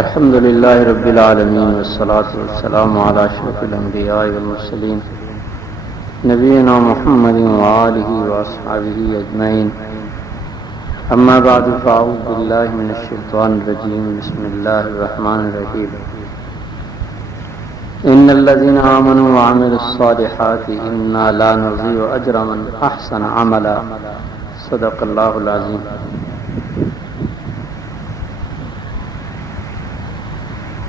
الحمد لله رب العالمين والصلاة والسلام على أشرف الأنبياء والمرسلين نبينا محمد وآله وأصحابه أجمعين أما بعد فأعوذ بالله من الشيطان الرجيم بسم الله الرحمن الرحيم إن الذين آمنوا وعملوا الصالحات إنا لا نضيع أجر من أحسن عملا صدق الله العظيم۔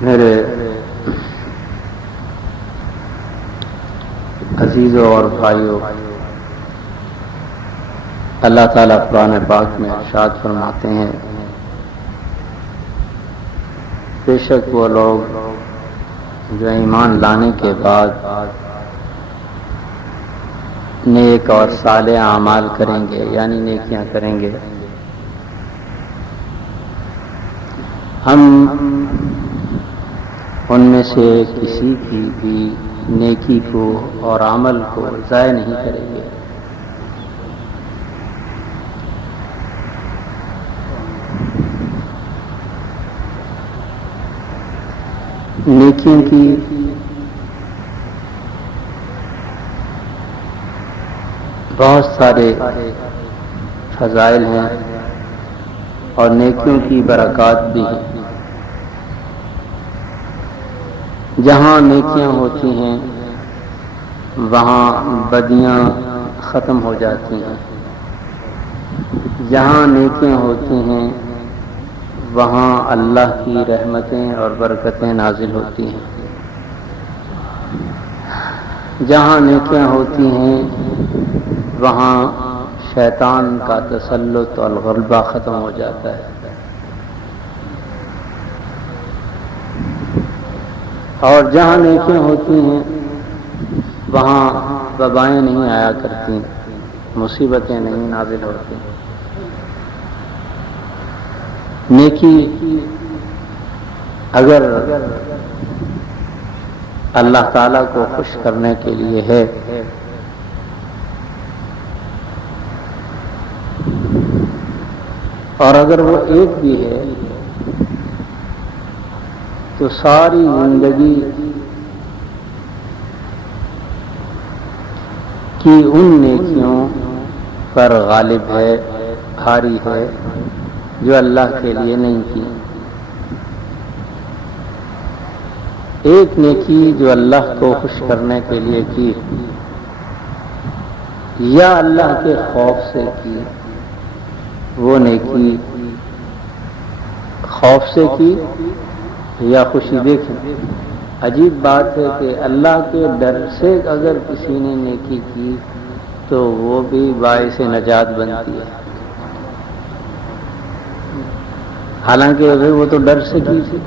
میرے عزیزوں اور بھائیوں، اللہ تعالیٰ قرآن پاک میں ارشاد فرماتے ہیں، بے شک وہ لوگ جو ایمان لانے کے بعد نیک اور صالح اعمال کریں گے، یعنی نیکیاں کریں گے، ہم ان میں سے کسی کی بھی نیکی کو اور عمل کو ضائع نہیں کریں گے۔ نیکیوں کی بہت سارے فضائل ہیں اور نیکیوں کی برکات بھی ہیں۔ جہاں نیکیاں ہوتی ہیں وہاں بدیاں ختم ہو جاتی ہیں، جہاں نیکیاں ہوتی ہیں وہاں اللہ کی رحمتیں اور برکتیں نازل ہوتی ہیں، جہاں نیکیاں ہوتی ہیں وہاں شیطان کا تسلط اور غلبہ ختم ہو جاتا ہے، اور جہاں نیکیاں ہوتی ہیں وہاں وبائیں نہیں آیا کرتی، مصیبتیں نہیں نازل ہوتی۔ نیکی اگر اللہ تعالیٰ کو خوش کرنے کے لیے ہے اور اگر وہ ایک بھی ہے تو ساری زندگی کی ان نیکیوں پر غالب ہے، بھاری ہے جو اللہ کے لیے نہیں کی۔ ایک نیکی جو اللہ کو خوش کرنے کے لیے کی یا اللہ کے خوف سے کی، وہ نیکی خوف سے کی یا خوشی۔ دیکھیں، عجیب بات ہے کہ اللہ کے ڈر سے اگر کسی نے نیکی کی تو وہ بھی باعث نجات بنتی ہے، حالانکہ وہ تو ڈر سے کی تھی،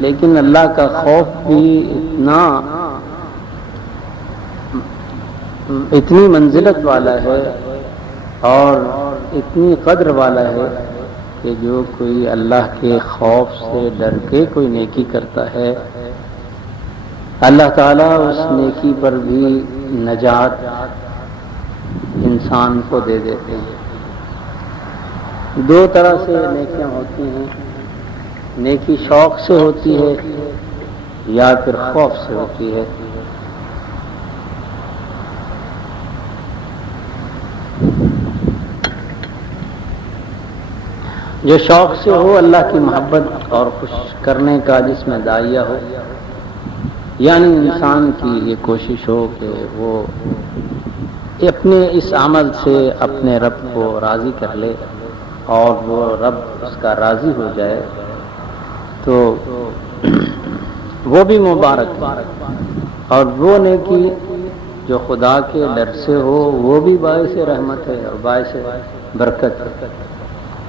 لیکن اللہ کا خوف بھی اتنی منزلت والا ہے اور اتنی قدر والا ہے کہ جو کوئی اللہ کے خوف سے ڈر کے کوئی نیکی کرتا ہے، اللہ تعالیٰ اس نیکی پر بھی نجات انسان کو دے دیتے ہیں۔ دو طرح سے نیکیاں ہوتی ہیں، نیکی شوق سے ہوتی ہے یا پھر خوف سے ہوتی ہے۔ جو شوق سے ہو، اللہ کی محبت اور خوش کرنے کا جس میں داعیہ ہو، یعنی انسان کی یہ کوشش ہو کہ وہ اپنے اس عمل سے اپنے رب کو راضی کر لے اور وہ رب اس کا راضی ہو جائے، تو وہ بھی مبارک ہے۔ اور وہ نیکی جو خدا کے ڈر سے ہو وہ بھی باعث رحمت ہے اور باعث برکت ہے۔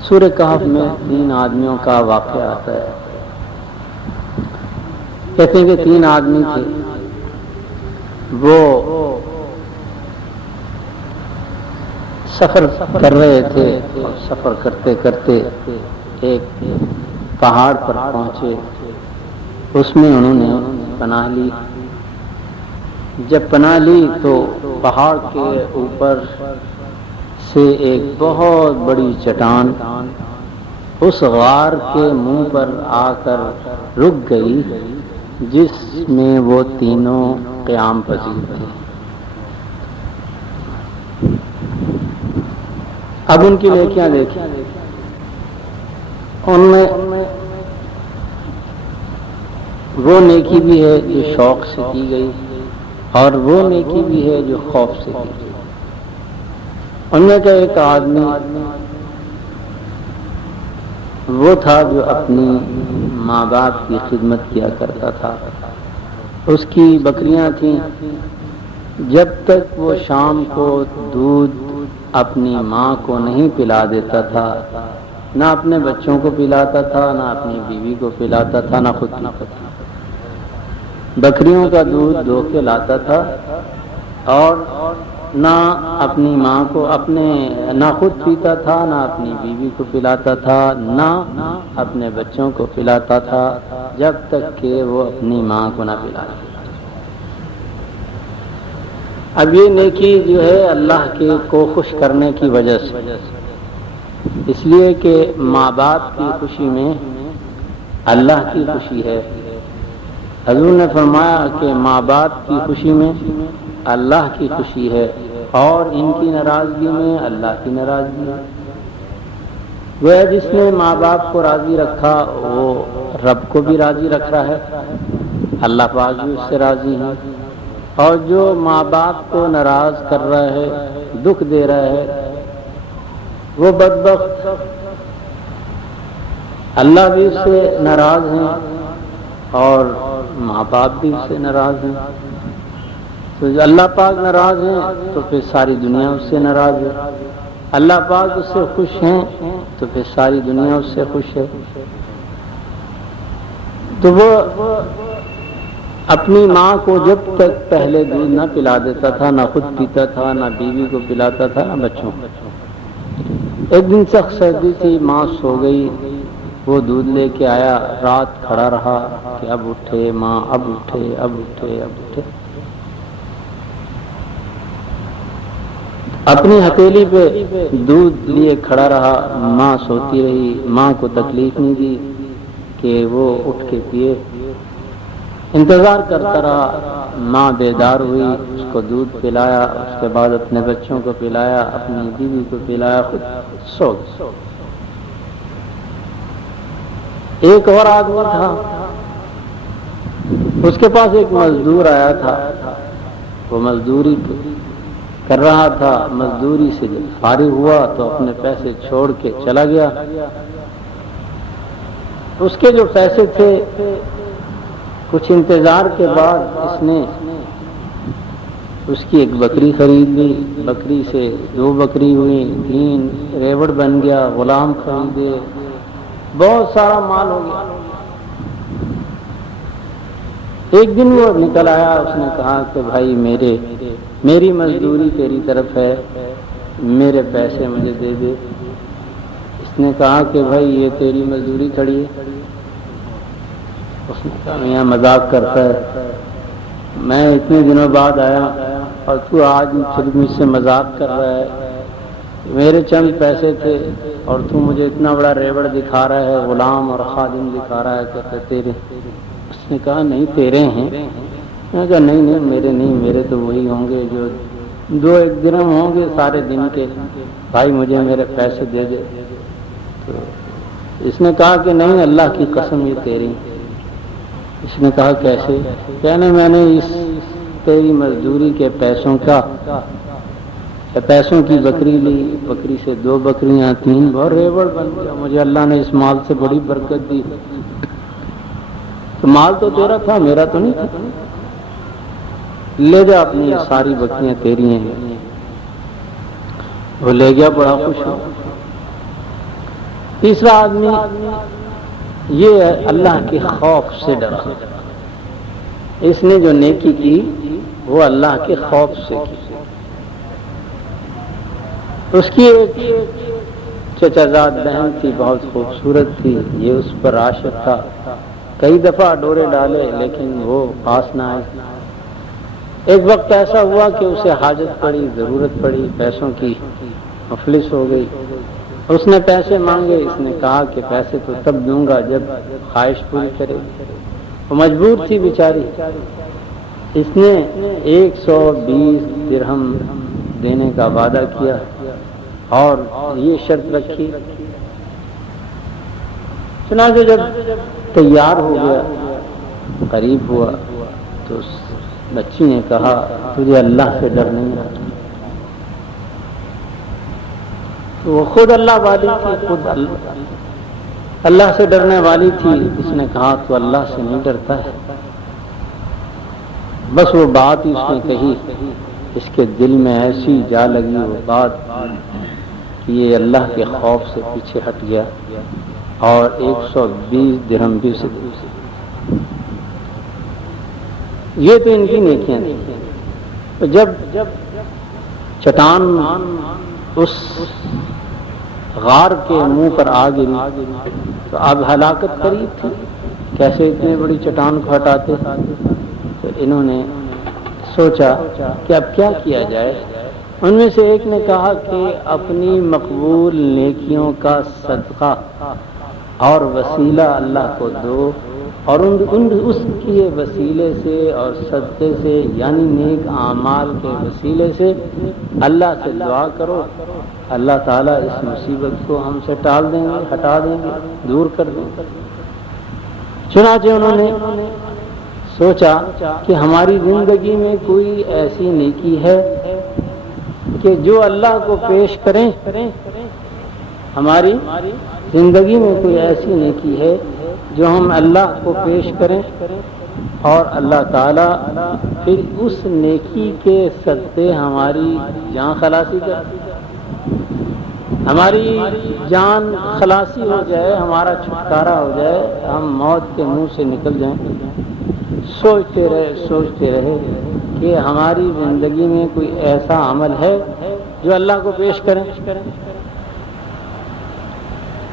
سورہ کہف میں 3 آدمیوں کا واقعہ آتا ہے۔ کہتے ہیں کہ 3 آدمی تھے، وہ سفر کر رہے تھے اور سفر کرتے کرتے ایک پہاڑ پر پہنچے، اس میں انہوں نے پناہ لی۔ جب پناہ لی تو پہاڑ کے اوپر سے ایک بہت بڑی چٹان اس غار کے منہ پر آ کر رک گئی جس میں وہ تینوں قیام پذیر تھے۔ اب ان کی نیکیاں دیکھیں، ان میں وہ نیکی بھی ہے جو شوق سے کی گئی اور وہ نیکی بھی ہے جو خوف سے کی گئی۔ ان میں کا ایک آدمی وہ تھا جو اپنی ماں باپ کی خدمت کیا کرتا تھا، اس کی بکریاں تھیں، جب تک وہ شام کو دودھ اپنی ماں کو نہیں پلا دیتا تھا، نہ اپنے بچوں کو پلاتا تھا، نہ اپنی بیوی کو پلاتا تھا، نہ خود پیتا تھا۔ بکریوں کا دودھ دھو کے لاتا تھا اور نہ اپنی ماں کو نہ خود پیتا تھا، نہ اپنی بیوی کو پلاتا تھا، نہ اپنے بچوں کو پلاتا تھا، جب تک کہ وہ اپنی ماں کو نہ پلاتا۔ اب یہ نیکی جو ہے اللہ کے کو خوش کرنے کی وجہ سے، اس لیے کہ ماں باپ کی خوشی میں اللہ کی خوشی ہے۔ حضور نے فرمایا کہ ماں باپ کی خوشی میں اللہ کی خوشی ہے اور ان کی ناراضگی میں اللہ کی ناراضگی ہے۔ وہ جس نے ماں باپ کو راضی رکھا وہ رب کو بھی راضی رکھ رہا ہے، اللہ پاک بھی اس سے راضی ہے، اور جو ماں باپ کو ناراض کر رہا ہے، دکھ دے رہا ہے، وہ بدبخت اللہ بھی اس سے ناراض ہیں اور ماں باپ بھی اس سے ناراض ہیں۔ تو جو اللہ پاک ناراض ہیں تو پھر ساری دنیا اس سے ناراض ہے، اللہ پاک اس سے خوش ہیں تو پھر ساری دنیا اس سے خوش ہے۔ تو وہ اپنی ماں کو جب تک پہلے دودھ نہ پلا دیتا تھا، نہ خود پیتا تھا، نہ بیوی کو پلاتا تھا، نہ بچوں کو۔ ایک دن سخت سردی تھی، ماں سو گئی، وہ دودھ لے کے آیا، رات کھڑا رہا کہ اب اٹھے ماں، اب اٹھے، اب اٹھے، اب اٹھے۔ اپنی ہتھیلی پہ دودھ لیے کھڑا رہا، ماں سوتی رہی، ماں کو تکلیف نہیں دی کہ وہ اٹھ کے پیے، انتظار کرتا رہا، ماں بیدار ہوئی، اس کو دودھ پلایا، اس کے بعد اپنے بچوں کو پلایا، اپنی بیوی کو پلایا، خود سو گئی۔ ایک اور آدمی تھا، اس کے پاس ایک مزدور آیا تھا، وہ مزدوری کر رہا تھا، مزدوری سے جب فارغ ہوا تو اپنے پیسے چھوڑ کے چلا گیا۔ اس کے جو پیسے تھے، کچھ انتظار کے بعد اس نے اس کی ایک بکری خرید لی، بکری سے 2 بکری ہوئی، 3 ریوڑ بن گیا، غلام خریدے، بہت سارا مال ہو گیا۔ ایک دن وہ نکل آیا، اس نے کہا کہ بھائی میری مزدوری تیری طرف ہے، میرے پیسے مجھے دے دے۔ اس نے کہا کہ بھائی یہ تیری مزدوری کھڑی ہے۔ اس نے کہا میاں مذاق کرتا ہے، میں اتنے دنوں بعد آیا اور تو آج پھر مجھ سے مذاق کر رہا ہے، میرے چند پیسے تھے اور تو مجھے اتنا بڑا ریوڑ دکھا رہا ہے، غلام اور خادم دکھا رہا ہے کہ تیرے۔ اس نے کہا نہیں تیرے ہیں۔ میں نے کہا نہیں میرے نہیں، میرے تو وہی ہوں گے جو 2-1 درہم ہوں گے سارے دن کے، بھائی مجھے میرے پیسے دے دے۔ تو اس نے کہا کہ نہیں اللہ کی قسم یہ تیری۔ اس نے کہا کیسے؟ کہنے میں نے اس تیری مزدوری کے پیسوں کی بکری لی، بکری سے 2 بکریاں، 3 بہت ریوڑ بن گیا، مجھے اللہ نے اس مال سے بڑی برکت دی۔ تو مال تو تیرا تھا، میرا تو نہیں تھا، لے جا اپنی ساری بکریاں تیری ہیں۔ وہ لے گیا، بڑا خوش ہوا۔ تیسرا آدمی یہ ہے اللہ کے خوف سے ڈرا، اس نے جو نیکی کی وہ اللہ کے خوف سے کی۔ اس کی ایک چچا زاد بہن تھی، بہت خوبصورت تھی، یہ اس پر عاشق تھا، کئی دفعہ ڈورے ڈالے لیکن وہ پاس نہ آئی۔ ایک وقت ایسا ہوا کہ اسے حاجت پڑی، ضرورت پڑی پیسوں کی، مفلس ہو گئی، اس نے پیسے مانگے، اس نے کہا کہ پیسے تو تب دوں گا جب خواہش پوری کرے گی۔ وہ مجبور تھی بیچاری، اس نے 120 درہم دینے کا وعدہ کیا اور یہ شرط رکھی۔ چنانچہ جب تیار ہو گیا، قریب ہوا، تو اس بچی نے کہا تجھے اللہ سے ڈر نہیں آتا؟ تو وہ خود اللہ والی تھی، خود اللہ سے ڈرنے والی تھی۔ اس نے کہا تو اللہ سے نہیں ڈرتا ہے؟ بس وہ بات ہی اس نے کہی، اس کے دل میں ایسی جا لگی وہ بات کہ یہ اللہ کے خوف سے پیچھے ہٹ گیا اور 120 درہم بھی اسے دی۔ یہ تو ان کی نیکیاں تھیں۔ تو جب چٹان اس غار کے منہ پر آ گری تو اب ہلاکت قریب تھی، کیسے اتنے بڑی چٹان کو ہٹاتے؟ تو انہوں نے سوچا کہ اب کیا کیا جائے۔ ان میں سے ایک نے کہا کہ اپنی مقبول نیکیوں کا صدقہ اور وسیلہ اللہ کو دو، اور اس کے وسیلے سے اور صدقے سے، یعنی نیک اعمال کے وسیلے سے اللہ سے دعا کرو، اللہ تعالیٰ اس مصیبت کو ہم سے ٹال دیں گے، ہٹا دیں گے، دور کر دیں گے۔ چنانچہ انہوں نے سوچا کہ ہماری زندگی میں کوئی ایسی نیکی ہے کہ جو اللہ کو پیش کریں، ہماری زندگی میں کوئی ایسی نیکی ہے جو ہم اللہ کو پیش کریں اور اللہ تعالیٰ پھر اس نیکی کے صدقے ہماری جان خلاصی کر، ہماری جان خلاصی ہو جائے، ہمارا چھٹکارا ہو جائے، ہم موت کے منہ سے نکل جائیں۔ سوچتے رہے کہ ہماری زندگی میں کوئی ایسا عمل ہے جو اللہ کو پیش کریں۔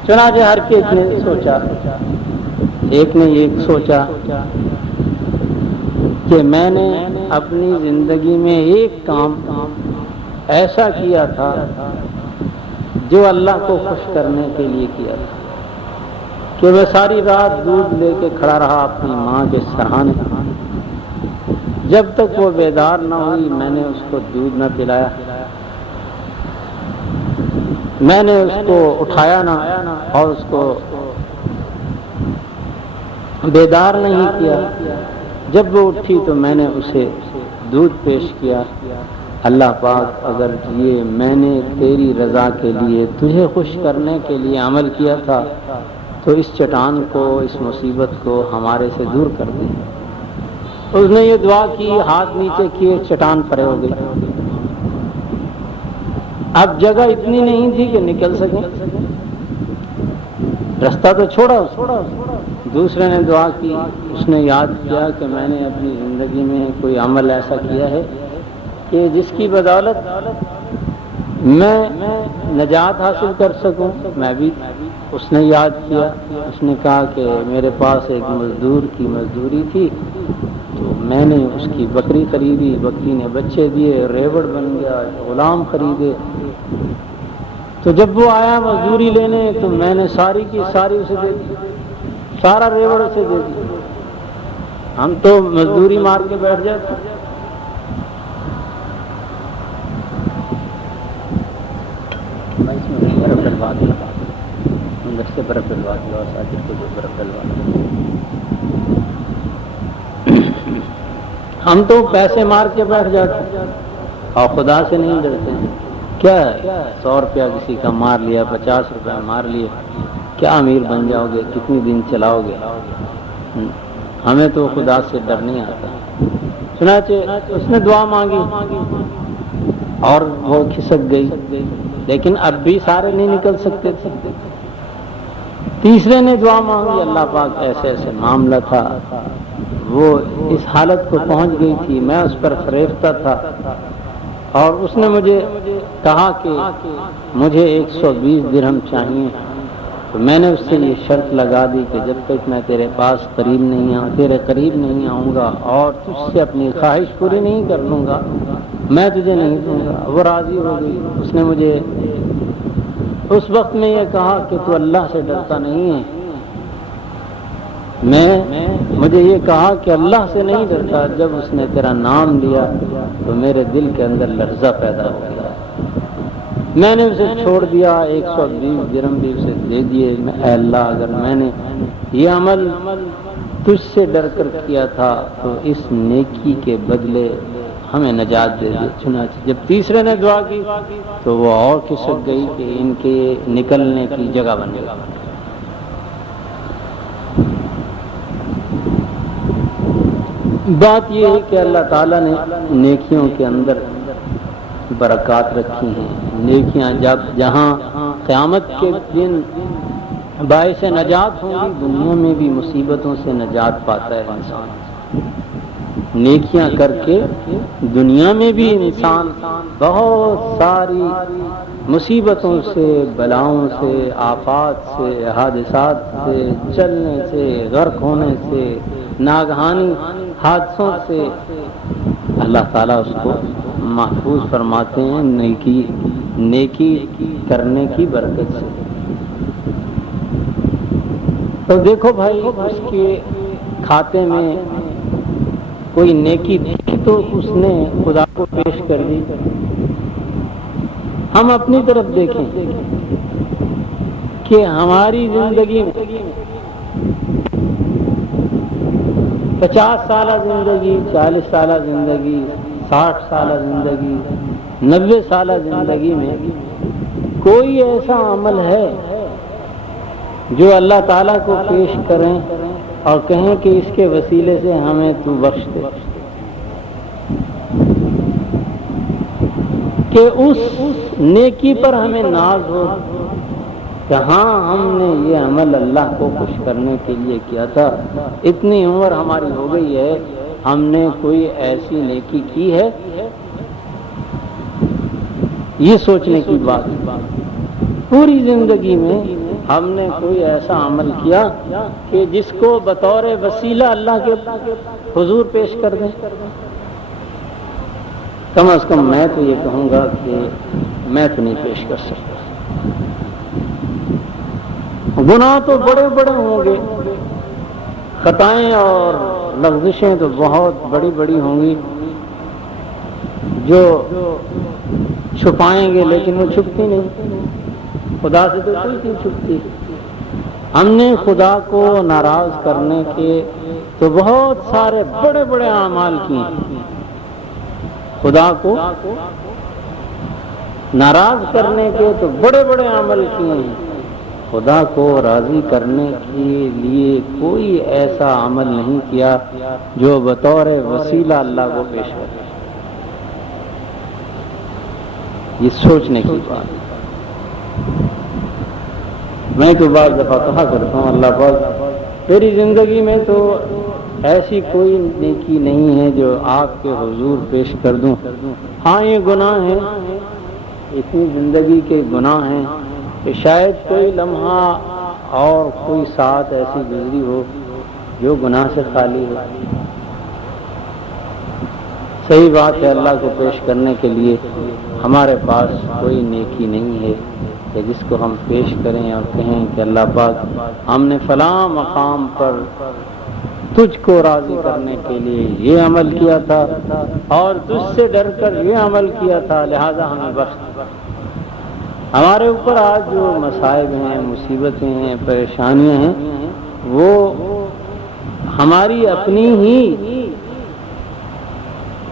چنانچہ ہر ایک نے سوچا، ایک نے یہ سوچا کہ میں نے اپنی زندگی میں ایک کام ایسا کیا تھا جو اللہ کو خوش کرنے کے لیے کیا تھا، کہ میں ساری رات دودھ لے کے کھڑا رہا اپنی ماں کے سرہانے، جب تک وہ بیدار نہ ہوئی میں نے اس کو دودھ نہ پلایا، میں نے اس کو اٹھایا نہ اور اس کو بیدار نہیں کیا۔ جب وہ اٹھی تو میں نے اسے دودھ پیش کیا۔ اللہ پاک، اگر یہ میں نے تیری رضا کے لیے، تجھے خوش کرنے کے لیے عمل کیا تھا تو اس چٹان کو، اس مصیبت کو ہمارے سے دور کر دے۔ اس نے یہ دعا کی، ہاتھ نیچے کیے، چٹان پرے ہو گئی۔ اب جگہ اتنی نہیں تھی کہ نکل سکیں، رستہ تو چھوڑا۔ دوسرے نے دعا کی، اس نے یاد کیا کہ میں نے اپنی زندگی میں کوئی عمل ایسا کیا ہے کہ جس کی بدولت میں نجات حاصل کر سکوں، میں بھی۔ اس نے یاد کیا، اس نے کہا کہ میرے پاس ایک مزدور کی مزدوری تھی تو میں نے اس کی بکری خریدی، بکری نے بچے دیے، ریوڑ بن گیا، غلام خریدے۔ تو جب وہ آیا مزدوری لینے تو میں نے ساری کی ساری اسے دے دی، سارا ریوڑ اسے دے دی۔ ہم تو مزدوری مار کے بیٹھ جاتے۔ ہم تو پیسے مار کے بیٹھ جاتے اور خدا سے نہیں ڈرتے ہیں۔ کیا ہے 100 روپیہ کسی کا مار لیا، 50 روپیہ مار لیے، کیا امیر بن جاؤ گے، کتنی دن چلاؤ گے؟ ہمیں تو خدا سے ڈر نہیں آتا۔ چنانچہ اس نے دعا مانگی اور وہ کھسک گئی، لیکن اب بھی سارے نہیں نکل سکتے تھے۔ تیسرے نے دعا مانگی، اللہ پاک ایسے ایسے معاملہ تھا، وہ اس حالت کو پہنچ گئی تھی، میں اس پر فریفتہ تھا، اور اس نے مجھے کہا کہ مجھے 120 درہم چاہیے۔ تو میں نے اس سے یہ شرط لگا دی کہ جب تک میں تیرے پاس قریب نہیں آؤں، تیرے قریب نہیں آؤں گا اور تجھ سے اپنی خواہش پوری نہیں کر لوں گا، میں تجھے نہیں دوں گا۔ وہ راضی ہو گئی، اس نے مجھے اس وقت میں یہ کہا کہ تو اللہ سے ڈرتا نہیں ہے، مجھے یہ کہا کہ اللہ سے نہیں ڈرتا، جب اس نے تیرا نام لیا تو میرے دل کے اندر لرزہ پیدا ہو گیا، میں نے اسے چھوڑ دیا، 120 درہم بھی اسے دے دیے۔ اے اللہ، اگر میں نے یہ عمل تجھ سے ڈر کر کیا تھا تو اس نیکی کے بدلے ہمیں نجات دے دے۔ چنانچہ جب تیسرے نے دعا کی تو وہ اور کھسک گئی کہ ان کے نکلنے کی جگہ بن گئی۔ بات یہ ہے کہ اللہ تعالیٰ نے نیکیوں کے اندر برکات رکھی ہیں۔ نیکیاں جہاں قیامت کے دن باعث نجات ہوں گی، دنیا میں بھی مصیبتوں سے نجات پاتا ہے انسان۔ نیکیاں کر کے دنیا میں بھی انسان بہت ساری مصیبتوں سے، بلاؤں سے، آفات سے، حادثات سے، چلنے سے، غرق ہونے سے، ناگہانی حادثوں سے اللہ تعالیٰ اس کو محفوظ فرماتے ہیں نیکی کرنے کی برکت سے۔ تو دیکھو بھائی، اس کے کھاتے میں کوئی نیکی تھی تو اس نے خدا کو پیش کر دی۔ ہم اپنی طرف دیکھیں کہ ہماری زندگی میں 50 سالہ زندگی، 40 سالہ زندگی، 60 سالہ زندگی، 90 سالہ زندگی میں کوئی ایسا عمل ہے جو اللہ تعالیٰ کو پیش کریں اور کہیں کہ اس کے وسیلے سے ہمیں تو بخش دے، کہ اس نیکی پر ہمیں ناز ہو کہ ہاں ہم نے یہ عمل اللہ کو خوش کرنے کے لیے کیا تھا، اتنی عمر ہماری ہو گئی ہے، ہم نے کوئی ایسی نیکی کی ہے؟ یہ سوچنے کی بات ہے۔ پوری زندگی میں ہم نے کوئی ایسا عمل کیا کہ جس کو بطور وسیلہ اللہ کے حضور پیش کر دیں؟ کم از کم میں تو یہ کہوں گا کہ میں تو نہیں پیش کر سکتا۔ گناہ تو بڑے بڑے ہوں گے، خطائیں اور لغزشیں تو بہت بڑی بڑی ہوں گی جو چھپائیں گے، لیکن وہ چھپتی نہیں، خدا سے تو کوئی نہیں چھپتی۔ ہم نے خدا کو ناراض کرنے کے تو بہت سارے بڑے بڑے اعمال کیے، خدا کو ناراض کرنے کے تو بڑے بڑے عمل کیے ہیں، خدا کو راضی کرنے کے لیے کوئی ایسا عمل نہیں کیا جو بطور وسیلہ اللہ کو پیش کرے۔ یہ سوچنے کی بات۔ میں تو بعض دفعہ کہا کرتا ہوں، اللہ پاک تیری زندگی میں تو ایسی کوئی نیکی نہیں ہے جو آپ کے حضور پیش کر دوں۔ ہاں یہ گناہ ہیں، اتنی زندگی کے گناہ ہیں کہ شاید کوئی لمحہ اور کوئی ساتھ ایسی گزری ہو جو گناہ سے خالی ہو۔ صحیح بات ہے، اللہ کو پیش کرنے کے لیے ہمارے پاس کوئی نیکی نہیں ہے کہ جس کو ہم پیش کریں اور کہیں کہ اللہ پاک ہم نے فلاں مقام پر تجھ کو راضی کرنے کے لیے یہ عمل کیا تھا اور تجھ سے ڈر کر یہ عمل کیا تھا، لہذا ہمیں بخش دے۔ ہمارے اوپر آج جو مصائب ہیں، مصیبتیں ہیں، پریشانیاں ہیں، وہ ہماری اپنی ہی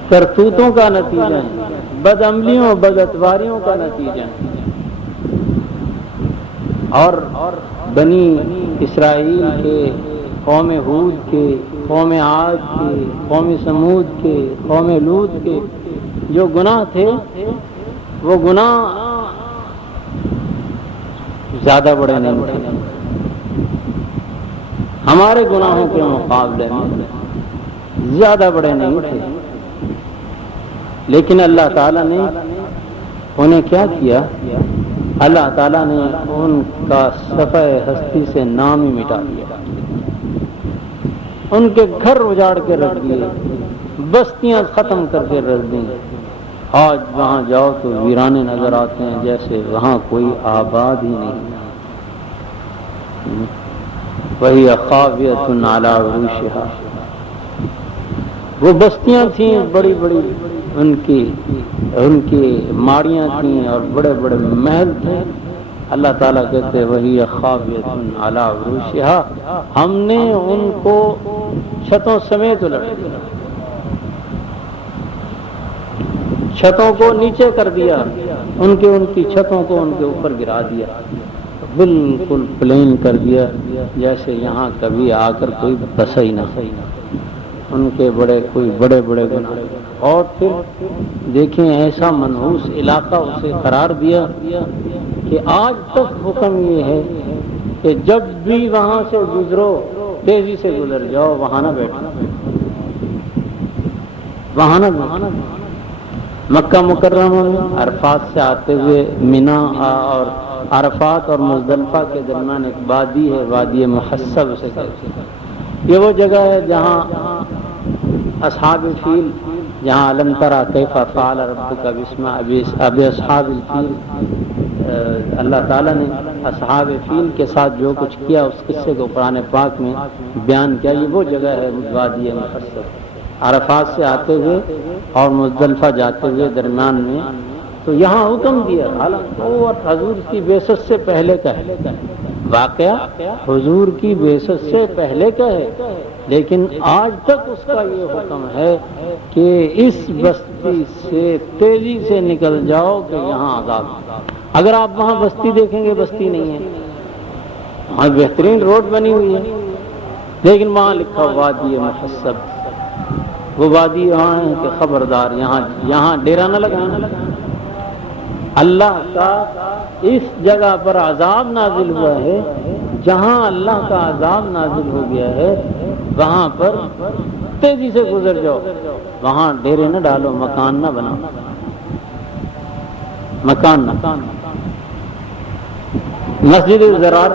کرتوتوں کا نتیجہ ہے، بد عملیوں، بد اتواریوں کا نتیجہ ہے۔ اور بنی اسرائیل کے، قوم ہود کے، قوم عاد کے، قوم سمود کے، قوم لوط کے جو گناہ تھے، وہ گناہ زیادہ بڑے نہیں تھے ہمارے گناہوں کے مقابلے میں، زیادہ بڑے نہیں تھے، لیکن اللہ تعالیٰ نے انہیں کیا کیا؟ اللہ تعالیٰ نے ان کا صفحہ ہستی سے نام ہی مٹا دیا، ان کے گھر اجاڑ کے رکھ دیے، بستیاں ختم کر کے رکھ دیں، آج وہاں جاؤ تو ویرانے نظر آتے ہیں جیسے وہاں کوئی آباد ہی نہیں. وہی خاویۃ علی عروشہا، وہ بستیاں تھیں بڑی بڑی، ان کی ماڑیاں تھیں اور بڑے بڑے محل تھے. اللہ تعالیٰ کہتے وہی خاویۃ علی عروشہا، ہم نے ان کو چھتوں سمیت الٹ دیا، چھتوں کو نیچے کر دیا، ان کی چھتوں کو ان کے اوپر گرا دیا، بالکل پلین کر دیا جیسے یہاں کبھی آ کر کوئی بسا ہی نہ. ان کے کوئی بڑے بڑے گناہ. اور پھر دیکھیں ایسا منحوس علاقہ اسے قرار دیا کہ آج تک حکم یہ ہے کہ جب بھی وہاں سے گزرو تیزی سے گزر جاؤ، وہاں نہ بیٹھنا، وہاں نہ بیٹھنا. مکہ مکرمہ میں عرفات سے آتے ہوئے مینا اور عرفات اور مزدلفہ کے درمیان ایک وادی ہے، وادی محسب اسے کہتے ہیں. یہ وہ جگہ ہے جہاں اصحاب فیل، جہاں علم تری کیف فعل ربک باصحاب الفیل، اللہ تعالیٰ نے اصحاب فیل کے ساتھ جو کچھ کیا اس قصے کو قرآن پاک میں بیان کیا. یہ وہ جگہ ہے وادی محسب. عرفات سے آتے ہوئے اور مزدلفہ جاتے ہوئے درمیان میں تو یہاں حکم دیا، حالانکہ وہ حضور کی بعثت سے پہلے کا ہے، واقعہ حضور کی بعثت سے پہلے کا ہے، لیکن آج تک اس کا یہ حکم ہے کہ اس بستی سے تیزی سے نکل جاؤ کہ یہاں عذاب. اگر آپ وہاں بستی دیکھیں گے بستی نہیں ہے، وہاں بہترین روڈ بنی ہوئی ہے، لیکن وہاں لکھا وادی محسب. وہ وادی یہاں ہے کہ خبردار یہاں ڈیرا نہ لگانا. اللہ کا اس جگہ پر عذاب نازل ہوا ہے، جہاں اللہ کا عذاب نازل ہو گیا ہے وہاں پر تیزی سے گزر جاؤ، وہاں ڈیرے نہ ڈالو، مکان نہ بناؤ، مکان نہ. مسجد زرار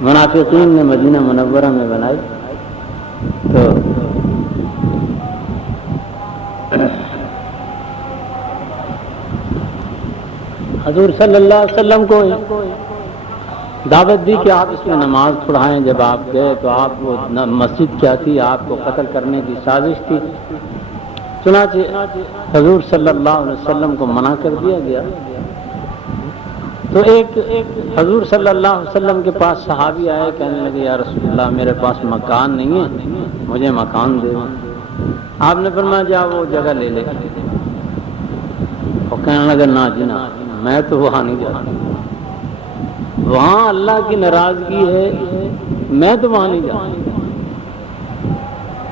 منافقین نے مدینہ منورہ میں بنائی تو حضور صلی اللہ علیہ وسلم کو دعوت دی کہ آپ اس میں نماز پڑھائیں. جب آپ گئے تو آپ وہ مسجد کیا تھی، آپ کو قتل کرنے کی سازش تھی. چنانچہ حضور صلی اللہ علیہ وسلم کو منع کر دیا گیا. تو ایک حضور صلی اللہ علیہ وسلم کے پاس صحابی آئے، کہنے لگے یا رسول اللہ میرے پاس مکان نہیں ہے، مجھے مکان دے. آپ نے فرمایا جا وہ جگہ لے لے. اور کہنے لگا نہ جی نہ، میں تو وہاں نہیں جاتا، وہاں اللہ کی ناراضگی ہے، میں تو وہاں نہیں جاتا،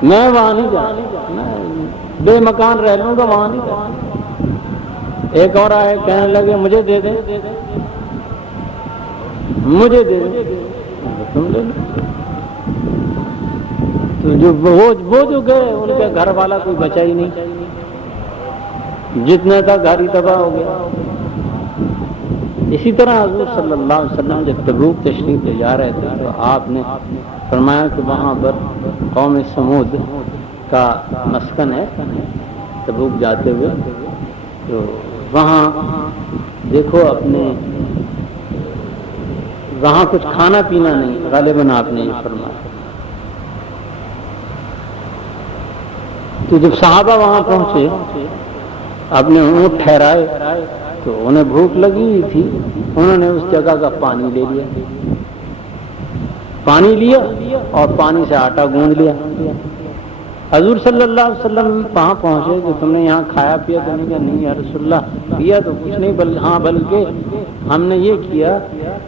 میں وہاں نہیں جاتا، بے مکان رہ لوں گا، وہاں نہیں جاتا. ایک اور آئے کہنے لگے مجھے دے دیں، مجھے دے دیں. تم لے لو. تو جو گئے ان کے گھر والا کوئی بچا ہی نہیں، جتنا تھا گھر ہی تباہ ہو گیا. اسی طرح حضور صلی اللہ علیہ وسلم جب تبوک تشریف لے جا رہے تھے تو آپ نے فرمایا کہ وہاں پر قوم سمود کا مسکن ہے. تبوک جاتے ہوئے تو وہاں دیکھو اپنے وہاں کچھ کھانا پینا نہیں، غالباً آپ نے یہ فرمایا. تو جب صحابہ وہاں پہنچے اپنے اونٹ ٹھہرائے تو انہیں بھوک لگی تھی، انہوں نے اس جگہ کا پانی لے لیا، پانی لیا اور پانی سے آٹا گوندھ لیا. حضور صلی اللہ علیہ وسلم وہاں پہنچے کہ تم نے یہاں کھایا پیا؟ تو نے کہا نہیں یا رسول اللہ، پیا تو کچھ نہیں، بلکہ ہم نے یہ کیا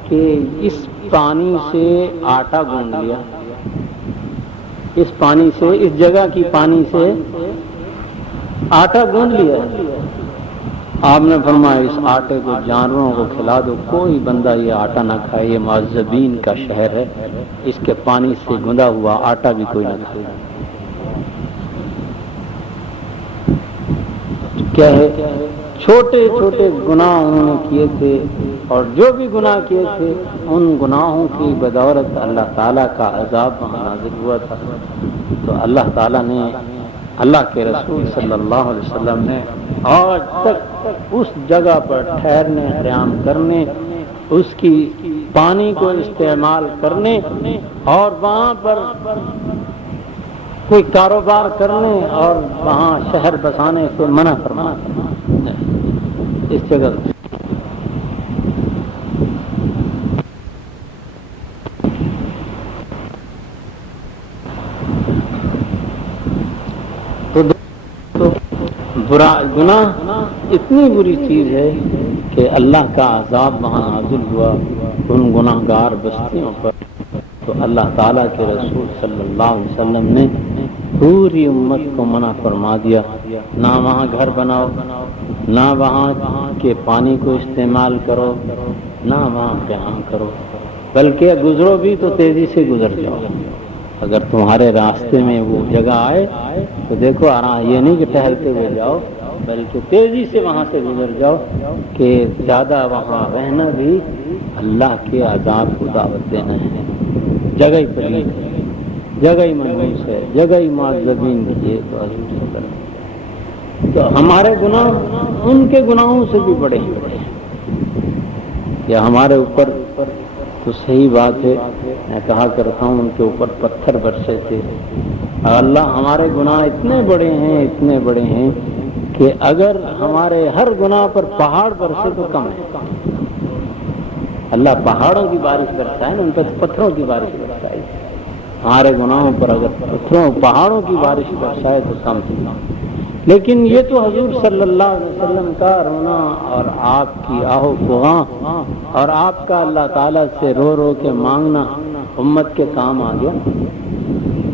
کہ اس پانی سے آٹا گوندھ لیا، اس پانی سے، اس جگہ کی پانی سے آٹا گوندھ لیا. آپ نے فرمایا اس آٹے کو جانوروں کو کھلا دو، کوئی بندہ یہ آٹا نہ کھائے، یہ معذبین کا شہر ہے، اس کے پانی سے گندا ہوا آٹا بھی کوئی نہ کھائے. کیا ہے؟ چھوٹے چھوٹے گناہ انہوں نے کیے تھے، اور جو بھی گناہ کیے تھے ان گناہوں کی بدولت اللہ تعالیٰ کا عذاب وہاں نازل ہوا تھا. تو اللہ تعالیٰ نے اللہ کے رسول صلی اللہ علیہ وسلم نے آج تک اس جگہ پر ٹھہرنے، قیام کرنے، اس کی پانی کو استعمال کرنے اور وہاں پر کوئی کاروبار کرنے اور وہاں شہر بسانے سے منع فرمایا اس جگہ۔ تو برا گناہ اتنی بری چیز ہے کہ اللہ کا عذاب وہاں نازل ہوا ان گناہ گار بستیوں پر، تو اللہ تعالیٰ کے رسول صلی اللہ علیہ وسلم نے پوری امت کو منع فرما دیا، نہ وہاں گھر بناؤ، نہ وہاں کے پانی کو استعمال کرو، نہ وہاں قیام کرو، بلکہ گزرو بھی تو تیزی سے گزر جاؤ۔ اگر تمہارے راستے میں وہ جگہ آئے تو دیکھو آرام، یہ نہیں کہ ٹہلتے ہوئے جاؤ، بلکہ تیزی سے وہاں سے گزر جاؤ، کہ زیادہ وہاں رہنا بھی اللہ کے عذاب کو دعوت دینا ہے۔ جگہ ہی پلید ہے، جگہ ہی منحوس ہے، جگہ ہی معذبین کی ہے، تو حضور صلی اللہ علیہ وسلم، تو ہمارے گناہ ان کے گناہوں سے بھی بڑے ہیں، یا ہمارے اوپر تو صحیح بات ہے، میں کہا کرتا ہوں ان کے اوپر پتھر برسے تھے، اللہ ہمارے گناہ اتنے بڑے ہیں، اتنے بڑے ہیں کہ اگر ہمارے ہر گناہ پر پہاڑ برسے تو کم ہے۔ اللہ پہاڑوں کی بارش برسائے نا، ان پر پتھروں کی بارش برسائے، ہمارے گناہوں پر اگر پہاڑوں کی بارش برسائے تو کم ہے۔ لیکن یہ تو حضور صلی اللہ علیہ وسلم کا رونا اور آپ کی آہو فغاں اور آپ کا اللہ تعالیٰ سے رو رو کے مانگنا امت کے کام آ گیا،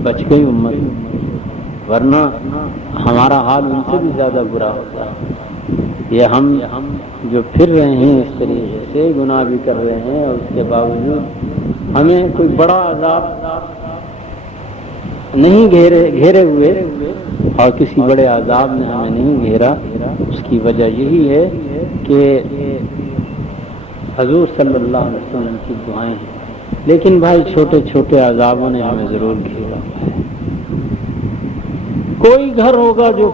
بچ گئی امت، ورنہ ہمارا حال ان سے بھی زیادہ برا ہوتا ہے۔ یہ ہم جو پھر رہے ہیں اس طریقے سے، گناہ بھی کر رہے ہیں، اور اس کے باوجود ہمیں کوئی بڑا عذاب نہیں گھیرے ہوئے، اور کسی بڑے عذاب نے ہمیں نہیں گھیرا، اس کی وجہ یہی ہے کہ حضور صلی اللہ علیہ وسلم کی دعائیں ہیں۔ لیکن بھائی چھوٹے چھوٹے عذابوں نے ہمیں ضرور گھیرا ہے۔ کوئی گھر ہوگا جو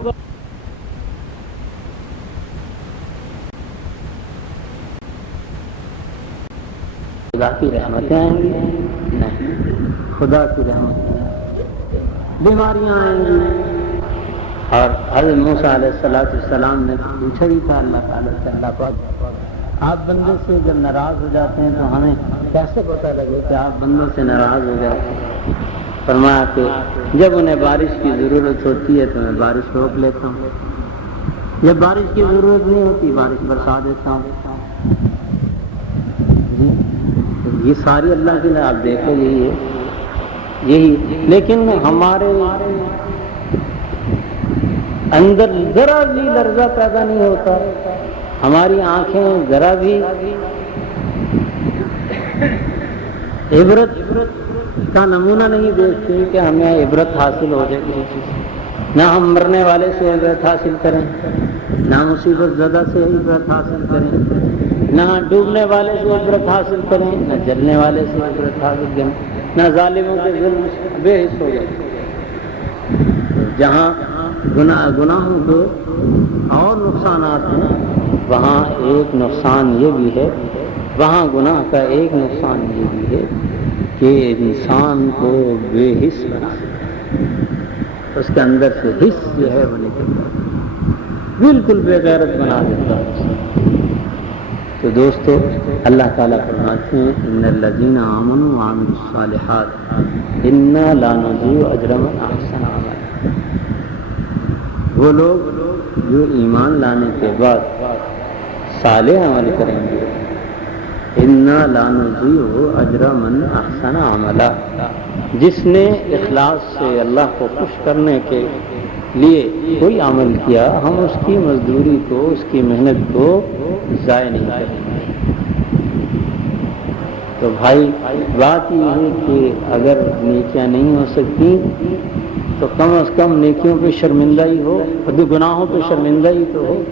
خدا کی رحمتیں آئیں گی؟ نہیں، خدا کی رحمتیں، بیماریاں آئیں گی۔ اور حضرت موسیٰ علیہ السلام نے پوچھا بھی تھا اللہ تعالیٰ سے، اللہ پاک آپ بندے سے جب ناراض ہو جاتے ہیں تو ہمیں کیسے پتہ لگے کہ آپ بندوں سے ناراض ہو جاتے ہیں؟ فرمایا کہ جب انہیں بارش کی ضرورت ہوتی ہے تو میں بارش روک لیتا ہوں، جب بارش کی ضرورت نہیں ہوتی بارش برسا دیتا ہوں۔ یہ ساری اللہ کی آپ دیکھو یہی، لیکن ہمارے اندر ذرا بھی لرزہ پیدا نہیں ہوتا، ہماری آنکھیں ذرا بھی عبرت کا نمونہ نہیں دیکھتی کہ ہمیں عبرت حاصل ہو جائے کسی چیز، نہ ہم مرنے والے سے عبرت حاصل کریں، نہ مصیبت زدہ سے عبرت حاصل کریں، نہ ڈوبنے والے سے عبرت حاصل کریں، نہ جلنے والے سے عبرت حاصل کریں، نہ ظالموں کے ظلم سے بے حس ہو گئے۔ جہاں گناہوں کے اور نقصانات ہیں، وہاں ایک نقصان یہ بھی ہے، وہاں گناہ کا ایک نقصان یہ بھی ہے کہ انسان کو بے حس بنا دیتا ہے، اس کے اندر سے حس جو ہے وہ نکل جاتا ہے، بالکل بے غیرت بنا دیتا ہے۔ تو دوستو اللہ تعالیٰ فرماتے ہیں ان الذین آمنوا وعملوا الصالحات انا لا نضيع اجر من احسن عملا، وہ لوگ جو ایمان لانے کے بعد صالح عمل کریں گے، انا لا نضيع اجر من احسن عملا، جس نے اخلاص سے اللہ کو خوش کرنے کے لیے کوئی عمل کیا، ہم اس کی مزدوری کو، اس کی محنت کو ضائع نہیں کریں گے۔ تو بھائی بات یہ ہے کہ اگر نیکیاں نہیں ہو سکتی تو کم از کم نیکیوں پہ شرمندہ ہی ہو، ابھی گناہوں پہ شرمندہ ہی تو ہو۔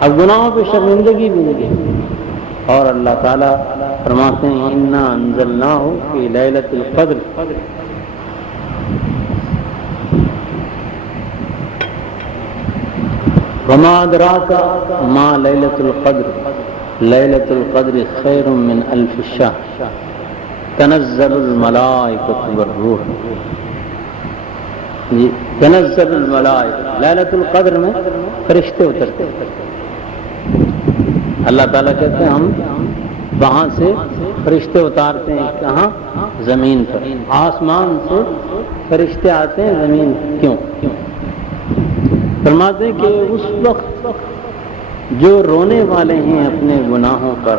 اب گناہوں پہ شرمندگی بھی نہیں، اور اللہ تعالیٰ فرماتے ہیں انا انزلناہ فی لیلۃ القدر، وما ادراک ما لیلۃ القدر لیلۃ القدر خیر من الف شہر تنزل الملائکۃ والروح. جی تنزل الملائکۃ، لیلۃ القدر میں فرشتے اترتے ہیں. اللہ تعالیٰ کہتے ہیں ہم وہاں سے فرشتے اتارتے ہیں. کہاں؟ زمین پر. آسمان سے فرشتے آتے ہیں زمین. کیوں؟ فرماتے ہیں کہ اس وقت جو رونے والے ہیں اپنے گناہوں پر،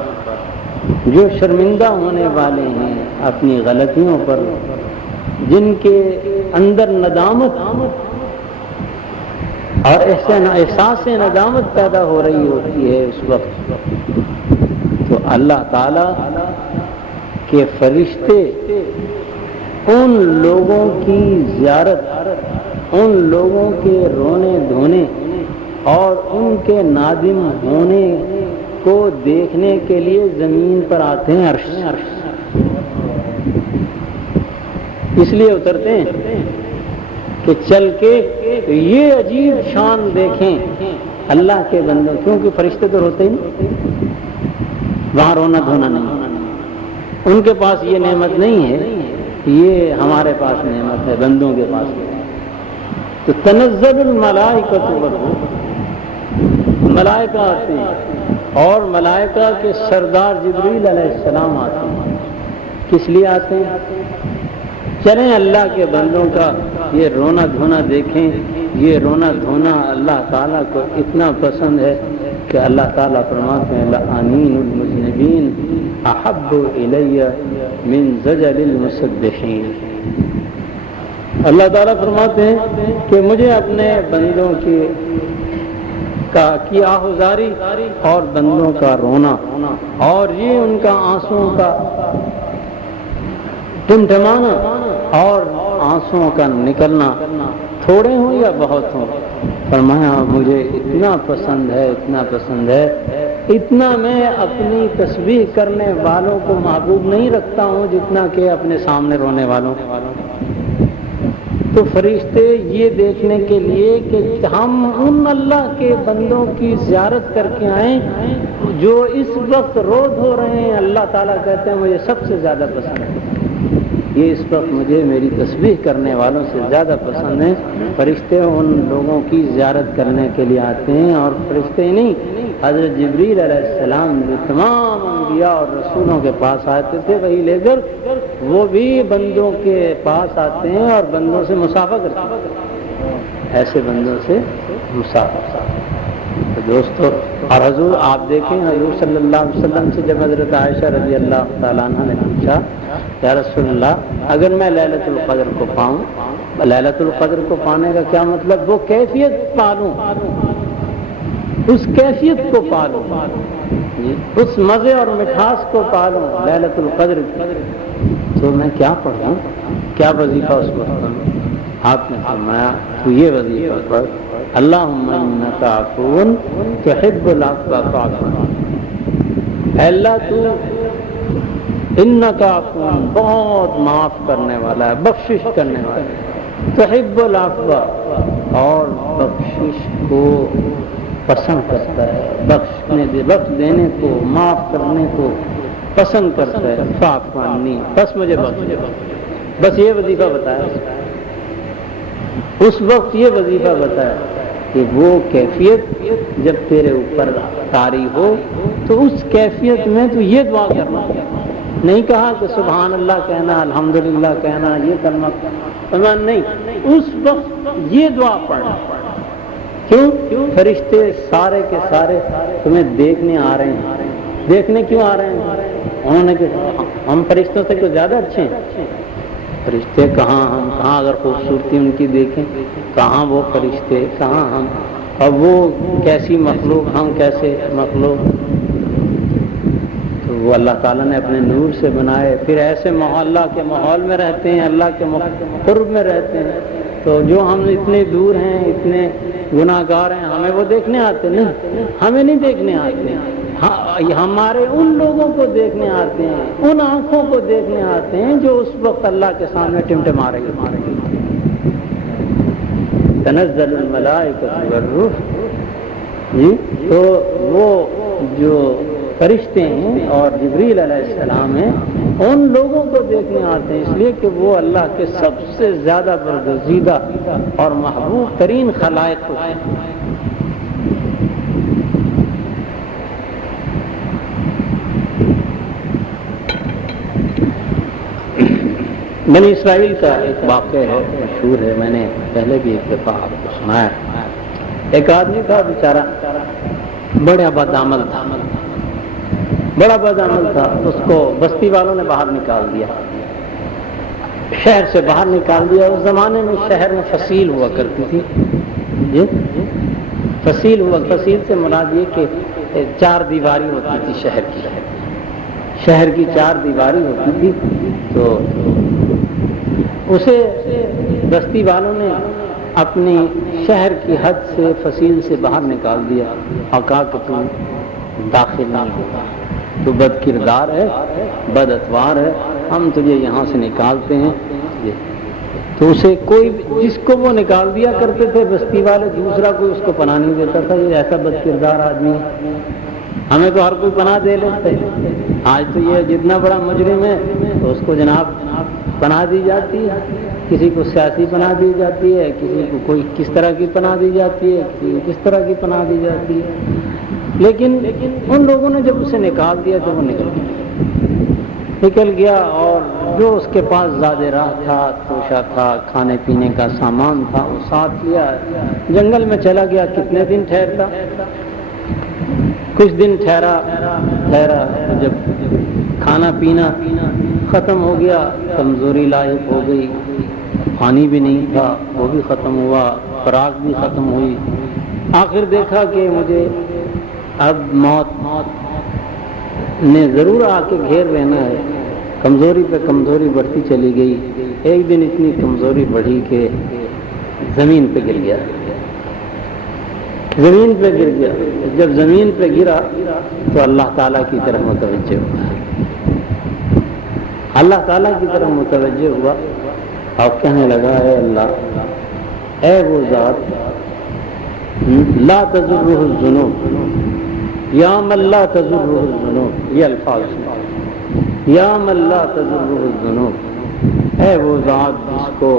جو شرمندہ ہونے والے ہیں اپنی غلطیوں پر، جن کے اندر ندامت اور احساس ندامت پیدا ہو رہی ہوتی ہے اس وقت، تو اللہ تعالیٰ کے فرشتے ان لوگوں کی زیارت، ان لوگوں کے رونے دھونے اور ان کے نادم ہونے کو دیکھنے کے لیے زمین پر آتے ہیں. عرش اس لیے اترتے ہیں کہ چل کے یہ عجیب شان دیکھیں اللہ کے بندوں. کیونکہ فرشتے تو روتے ہی نہیں، وہاں رونا دھونا نہیں، ان کے پاس یہ نعمت نہیں ہے. یہ ہمارے پاس نعمت ہے، بندوں کے پاس نہیں. تو تنزل الملائکۃ والروح، ملائکہ آتے ہیں اور ملائکہ کے سردار جبریل علیہ السلام آتے ہیں. کس لیے آتے ہیں؟ چلیں اللہ کے بندوں کا یہ رونا دھونا دیکھیں. یہ رونا دھونا اللہ تعالیٰ کو اتنا پسند ہے کہ اللہ تعالیٰ فرماتے ہیں لَعَنِینُ الْمُذْنِبِینَ أَحَبُّ إِلَيَّ مِنْ زَجَلِ الْمُسَبِّحِینَ. اللہ تعالیٰ فرماتے ہیں کہ مجھے اپنے بندوں کی آہوزاری اور بندوں کا رونا اور یہ ان کا آنسوؤں کا ٹمٹمانا اور آنسوؤں کا نکلنا، تھوڑے ہوں یا بہت ہوں، فرمایا مجھے اتنا پسند ہے، اتنا پسند ہے، اتنا میں اپنی تسبیح کرنے والوں کو محبوب نہیں رکھتا ہوں جتنا کہ اپنے سامنے رونے والوں. تو فرشتے یہ دیکھنے کے لیے کہ ہم ان اللہ کے بندوں کی زیارت کر کے آئیں جو اس وقت رو دھو رہے ہیں، اللہ تعالیٰ کہتے ہیں مجھے سب سے زیادہ پسند ہے. یہ اس وقت مجھے میری تسبیح کرنے والوں سے زیادہ پسند ہے. فرشتے ان لوگوں کی زیارت کرنے کے لیے آتے ہیں. اور فرشتے ہی نہیں، حضرت جبریل علیہ السلام جو تمام انبیاء اور رسولوں کے پاس آتے تھے وہی لے کر وہ بھی بندوں کے پاس آتے ہیں اور بندوں سے مصافحہ کرتے ہیں. ایسے بندوں سے مصافحہ. تو دوستو، اور حضور آپ دیکھیں حضور صلی اللہ علیہ وسلم سے جب حضرت عائشہ رضی اللہ تعالیٰ عنہ نے پوچھا یا رسول اللہ اگر میں لیلۃ القدر کو پاؤں، لیلۃ القدر کو پانے کا کیا مطلب؟ وہ کیفیت پالوں، اس کیفیت کو پالوں، اس مزے اور مٹھاس کو پالوں لیلۃ القدر کی، تو میں کیا پڑھوں، کیا وظیفہ اس وقت پڑھوں؟ آپ نے فرمایا تو یہ وظیفہ پڑھ اللہم انک عفو تحب العفو فاعف عنی. اے اللہ تو انک عفو، بہت معاف کرنے والا ہے، بخشش کرنے والا ہے، تحب العفو، اور بخشش کو پسند کرتا ہے، بخش دینے کو، معاف کرنے کو پسند کرتا ہے. فاعف عنی، بس مجھے بخش. بس یہ وظیفہ بتایا اس وقت، یہ وظیفہ بتایا کہ وہ کیفیت جب تیرے اوپر طاری ہو تو اس کیفیت میں تو یہ دعا کرنا. نہیں کہا کہ سبحان اللہ کہنا، الحمدللہ کہنا، یہ کلمہ نہیں، اس وقت یہ دعا پڑھنا. کیوں؟ فرشتے سارے کے سارے تمہیں دیکھنے آ رہے ہیں. دیکھنے کیوں آ رہے ہیں؟ انہوں نے کہ ہم فرشتوں سے کچھ زیادہ اچھے ہیں. فرشتے کہاں، ہم کہاں اگر خوبصورتی ان کی دیکھیں، کہاں وہ فرشتے، کہاں ہم، اور وہ کیسی مخلوق، ہم کیسے مخلوق. تو وہ اللہ تعالیٰ نے اپنے نور سے بنائے. پھر ایسے اللہ کے ماحول میں رہتے ہیں، اللہ کے قرب میں رہتے ہیں، تو جو ہم اتنے دور ہیں، اتنے گناہ گار ہیں، ہمیں وہ دیکھنے آتے نہیں، ہمیں نہیں دیکھنے آتے. ہمارے ان لوگوں کو دیکھنے آتے ہیں، ان آنکھوں کو دیکھنے آتے ہیں جو اس وقت اللہ کے سامنے ٹمٹما رہے ہیں. تنزل الملائکۃ والروح جی تو وہ جو فرشتے ہیں اور جبریل علیہ السلام ہیں ان لوگوں کو دیکھنے آتے ہیں، اس لیے کہ وہ اللہ کے سب سے زیادہ برگزیدہ اور محبوب ترین خلائق ہیں۔ بنی اسرائیل کا ایک واقعہ ہے، مشہور ہے، میں نے پہلے بھی ایک دفعہ آپ کو سنایا۔ ایک آدمی تھا بیچارہ، بڑا بدعمل تھا، بڑا بدعمل تھا، اس کو بستی والوں نے باہر نکال دیا، شہر سے باہر نکال دیا۔ اس زمانے میں شہر میں فصیل ہوا کرتی تھی، جی فصیل ہوا، فصیل سے مراد یہ کہ چار دیواری ہوتی تھی شہر کی چار دیواری ہوتی تھی، تو اسے بستی والوں نے اپنی شہر کی حد سے فصیل سے باہر نکال دیا اور کہا کہ تو داخل نہیں ہوگا، تو بد کردار ہے، بد اتوار ہے، ہم تجھے یہاں سے نکالتے ہیں۔ تو اسے کوئی، جس کو وہ نکال دیا کرتے تھے بستی والے، دوسرا کوئی اس کو پناہ نہیں دیتا تھا، یہ ایسا بد کردار آدمی ہے، ہمیں تو ہر کوئی پناہ دے لیتے ہیں۔ آج تو یہ جتنا بڑا مجرم ہے تو اس کو جناب پناہ دی جاتی ہے، کسی کو سیاسی پناہ دی جاتی ہے، کسی کو کوئی کس طرح کی پناہ دی جاتی ہے، کسی کو کس طرح کی پناہ دی جاتی ہے۔ لیکن ان لوگوں نے جب اسے نکال دیا تو وہ نکل گیا، اور جو اس کے پاس زاد راہ تھا، توشہ تھا، کھانے پینے کا سامان تھا، وہ ساتھ لیا، جنگل میں چلا گیا۔ کتنے دن ٹھہرتا؟ کچھ دن ٹھہرا، جب کھانا پینا ختم ہو گیا، کمزوری لاحق ہو گئی، پانی بھی نہیں تھا وہ بھی ختم ہوا، خوراک بھی ختم ہوئی، آخر دیکھا کہ مجھے اب موت نے ضرور آ کے گھیر لینا ہے۔ کمزوری پہ کمزوری بڑھتی چلی گئی، ایک دن اتنی کمزوری بڑھی کہ زمین پہ گر گیا۔ جب زمین پہ گرا تو اللہ تعالیٰ کی طرف متوجہ ہوا، اللہ تعالیٰ کی طرف متوجہ ہوا اور کہنے لگا، اے اللہ، اے وہ ذات لا تضرہ الذنوب، یا من لا تضرہ الذنوب، یہ الفاظ ہیں، یا من لا تضرہ الذنوب، اے وہ ذات جس کو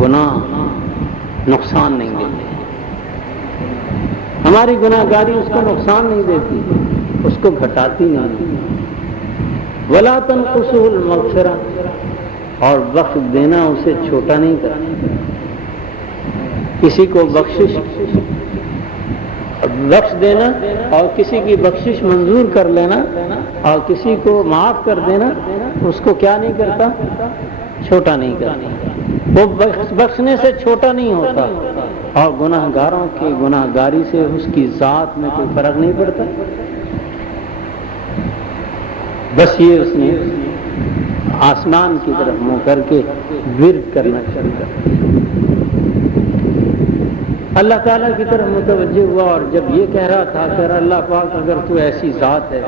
گناہ نقصان نہیں دیتے، ہماری گناہ گاری اس کو نقصان نہیں دیتی، اس کو گھٹاتی نہیں، ولا تنقصہ المغفرہ، اور بخش دینا اسے چھوٹا نہیں کرتا۔ کسی کو بخش دینا اور کسی کی بخشش منظور کر لینا اور کسی کو معاف کر دینا، اس کو کیا نہیں کرتا؟ چھوٹا نہیں کرتا، وہ بخشنے سے چھوٹا نہیں ہوتا، اور گناہ گاروں کی گناہ گاری سے اس کی ذات میں کوئی فرق نہیں پڑتا۔ بس یہ اس نے آسمان کی طرف منہ کر کے ورد کرنا شروع کر دیا، اللہ تعالیٰ کی طرف متوجہ ہوا، اور جب یہ کہہ رہا تھا کہ اللہ پاک اگر تو ایسی ذات ہے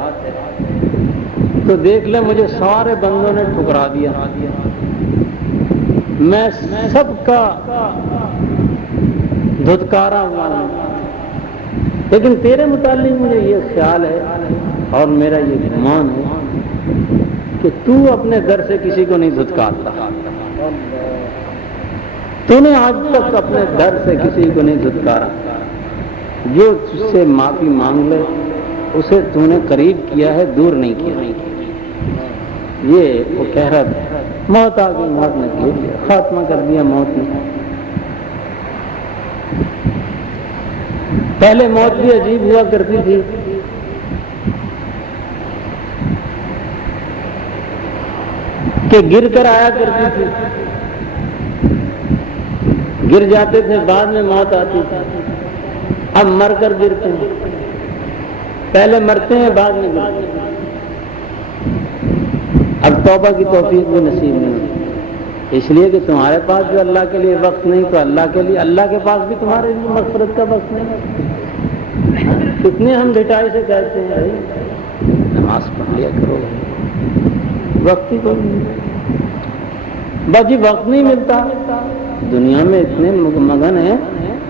تو دیکھ لے مجھے سارے بندوں نے ٹھکرا دیا، میں سب کا دھتکارا ہوا ہوں، لیکن تیرے متعلق مجھے یہ خیال ہے اور میرا یہ گمان ہے کہ تو اپنے در سے کسی کو نہیں دھتکارتا، تو نے آج تک اپنے در سے کسی کو نہیں دھتکارا، جو تجھ سے معافی مانگ لے اسے تو نے قریب کیا ہے، دور نہیں کیا۔ یہ وہ کہہ رہا تھا، موت آ گئی، موت نے گھیر لیا، خاتمہ کر دیا موت نے۔ پہلے موت بھی عجیب ہوا کرتی تھی، کہ گر کر آیا کرتی تھی، گر جاتے تھے، بعد میں موت آتی تھی، اب مر کر گرتے ہیں، پہلے مرتے ہیں بعد میں گرتے ہیں، اب توبہ کی توفیق بھی نصیب نہیں ہوتی، اس لیے کہ تمہارے پاس جو اللہ کے لیے وقت نہیں تو اللہ کے لیے، اللہ کے پاس بھی تمہارے لیے مغفرت کا وقت نہیں۔ کتنے ہم ڈٹائی سے کہتے ہیں بھائی نماز پڑھ لیا کرو، وقت ہی کوئی نہیں، بس جی وقت نہیں ملتا، دنیا میں اتنے مگن ہیں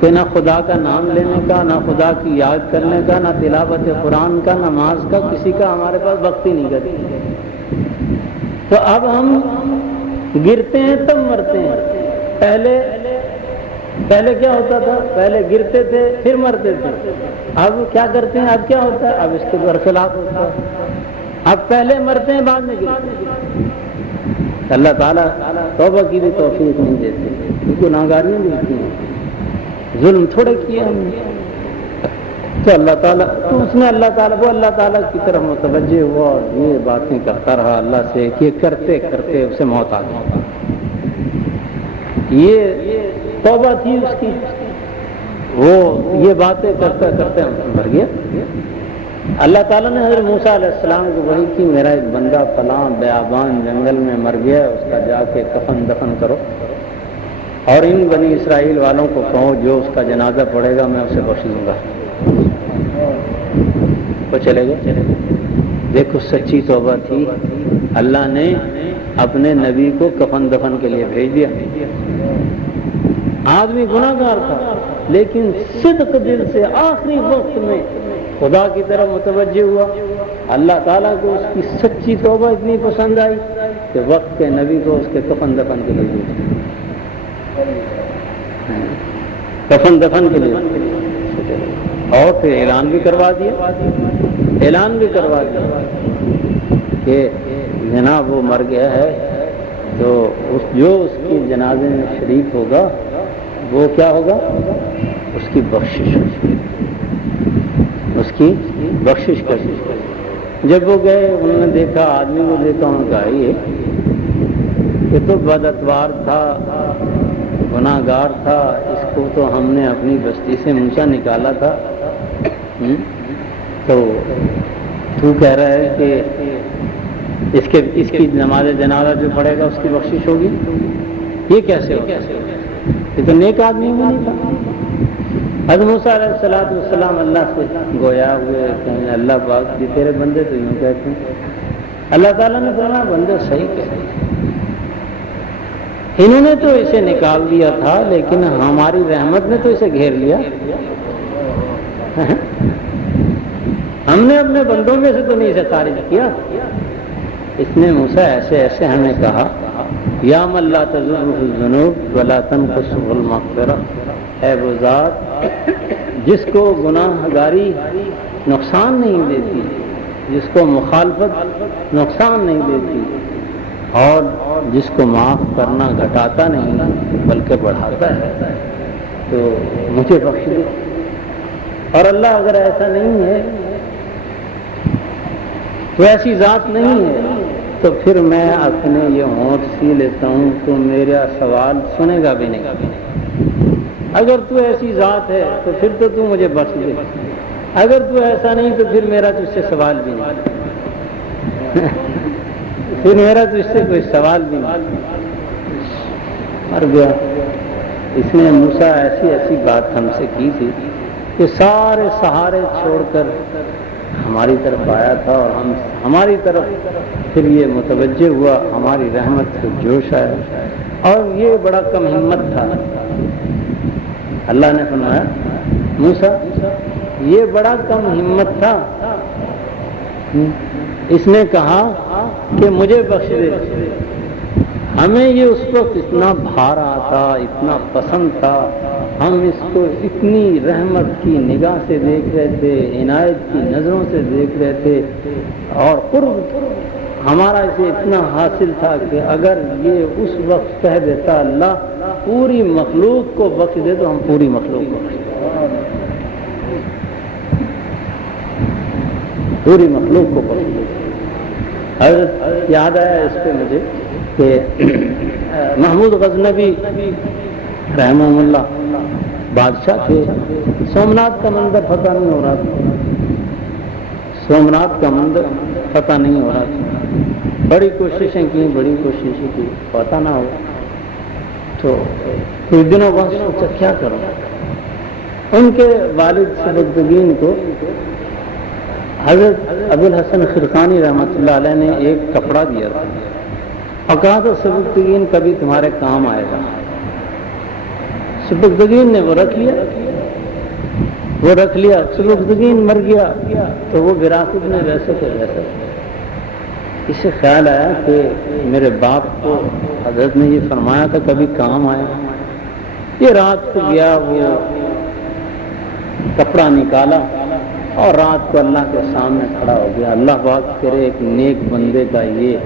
کہ نہ خدا کا نام لینے کا، نہ خدا کی یاد کرنے کا، نہ تلاوت قرآن کا، نماز کا، کسی کا ہمارے پاس وقت ہی نہیں کرتی۔ تو اب ہم گرتے ہیں تب مرتے ہیں۔ پہلے کیا ہوتا تھا؟ پہلے گرتے تھے پھر مرتے تھے۔ اب کیا کرتے ہیں؟ اب کیا ہوتا ہے؟ اب اس کے برخلاف ہوتا ہے۔ اب پہلے مرتے ہیں بعد میں گرتے ہیں۔ اللہ تعالیٰ توبہ کی بھی توفیق نہیں دیتے، گناہگاریاں بھی ہوتی ہیں، ظلم تھوڑے کیے ہم نے۔ تو اللہ تعالیٰ تو اس نے وہ اللہ تعالیٰ کی طرف متوجہ ہوا اور یہ باتیں کرتا رہا اللہ سے کہ کرتے کرتے اسے موت آ گئی۔ یہ توبہ تھی اس کی، وہ یہ باتیں کرتے کرتے مر گیا۔ اللہ تعالیٰ نے حضرت موسیٰ علیہ السلام کو وحی کی، میرا ایک بندہ فلاں بیابان جنگل میں مر گیا، اس کا جا کے کفن دفن کرو، اور ان بنی اسرائیل والوں کو کہو جو اس کا جنازہ پڑے گا میں اسے بخش دوں گا۔ وہ چلے گئے۔ دیکھو سچی توبہ تھی، اللہ نے اپنے نبی کو کفن دفن کے لیے بھیج دیا۔ آدمی گناہ گار تھا لیکن صدق دل سے آخری وقت میں خدا کی طرف متوجہ ہوا۔ اللہ تعالیٰ کو اس کی سچی توبہ اتنی پسند آئی کہ وقت کے نبی کو اس کے کفن دفن کے لیے بھیجا، کفن دفن کے لیے، اور پھر اعلان بھی کروا دیا کہ جناب وہ مر گیا ہے، تو جو اس کی جنازے میں شریک ہوگا وہ کیا ہوگا؟ اس کی بخشش ہوگی، اس کی بخشش کرنی۔ جب وہ گئے انہوں نے دیکھا، آدمی کو دیکھا، انہوں نے کہا یہ تو بد اتوار تھا، گناہ گار تھا، اس کو تو ہم نے اپنی بستی سے اونچا نکالا تھا، تو کہہ رہا ہے کہ اس کی نماز جنازہ جو پڑھے گا اس کی بخشش ہوگی؟ یہ کیسے ہوگا؟ یہ تو نیک آدمی بھی نہیں تھا۔ حضرت موسیٰ علیہ السلام اللہ سے گویا ہوئے کہ اللہ پاک جی تیرے بندے تو یوں کہتے ہیں۔ اللہ تعالیٰ نے کہا بندے صحیح کہتے ہیں، انہوں نے تو اسے نکال دیا تھا لیکن ہماری رحمت نے تو اسے گھیر لیا۔ ہم نے اپنے بندوں میں سے تو نہیں اسے خارج کیا۔ اس نے موسیٰ ایسے ہمیں کہا یا من لا تضرہ الذنوب ولا تنقصہ المغفرہ، اے وہ ذات جس کو گناہ گاری نقصان نہیں دیتی، جس کو مخالفت نقصان نہیں دیتی، اور جس کو معاف کرنا گھٹاتا نہیں بلکہ بڑھاتا ہے، تو مجھے بخش دے۔ اور اللہ اگر ایسا نہیں ہے تو ایسی ذات نہیں ہے تو پھر میں اپنے یہ ہونٹ سی لیتا ہوں تو میرا سوال سنے گا بھی نہیں۔ اگر تو ایسی ذات ہے تو پھر تو تو مجھے بخش دے، اگر تو ایسا نہیں تو پھر میرا تجھ سے سوال بھی نہیں، پھر میرا تجھ سے کوئی سوال بھی نہیں۔ مر گیا۔ اس نے موسیٰ ایسی بات ہم سے کی تھی کہ سارے سہارے چھوڑ کر ہماری طرف آیا تھا، اور ہماری طرف پھر یہ متوجہ ہوا، ہماری رحمت سے جوش آیا، اور یہ بڑا کم ہمت تھا۔ اللہ نے فرمایا موسیٰ یہ بڑا کم ہمت تھا، اس نے کہا کہ مجھے بخش دے۔ ہمیں یہ اس وقت اتنا بھا رہا تھا، اتنا پسند تھا، ہم اس کو اتنی رحمت کی نگاہ سے دیکھ رہے تھے، عنایت کی نظروں سے دیکھ رہے تھے، اور قرب ہمارا اسے اتنا حاصل تھا کہ اگر یہ اس وقت کہہ دیتا اللہ پوری مخلوق کو بخش دے تو ہم پوری مخلوق کو بخش دیں، پوری مخلوق کو بخش دیں۔ حضرت یاد آیا اس پہ مجھے کہ محمود غزنوی رحمہ اللہ بادشاہ تھے، سومناتھ کا مندر فتح نہیں ہو رہا تھا، سومناتھ کا مندر فتح نہیں ہو رہا تھا، بڑی کوششیں کی فتح نہ ہو، تو کچھ دنوں بعد سوچا کیا کروں۔ ان کے والد سبکتگین کو حضرت ابو الحسن خرقانی رحمۃ اللہ علیہ نے ایک کپڑا دیا تھا اور کہا تھا سبکتگین کبھی تمہارے کام آئے گا۔ سبکتگین نے وہ رکھ لیا، سبکتگین مر گیا تو وہ وراثت میں ویسے تو ویسا۔ اسے خیال آیا کہ میرے باپ کو حضرت نے یہ فرمایا تھا کبھی کام آیا، یہ رات کو گیا، وہ کپڑا نکالا اور رات کو اللہ کے سامنے کھڑا ہو گیا، اللہ پاک کرے ایک نیک بندے کا یہ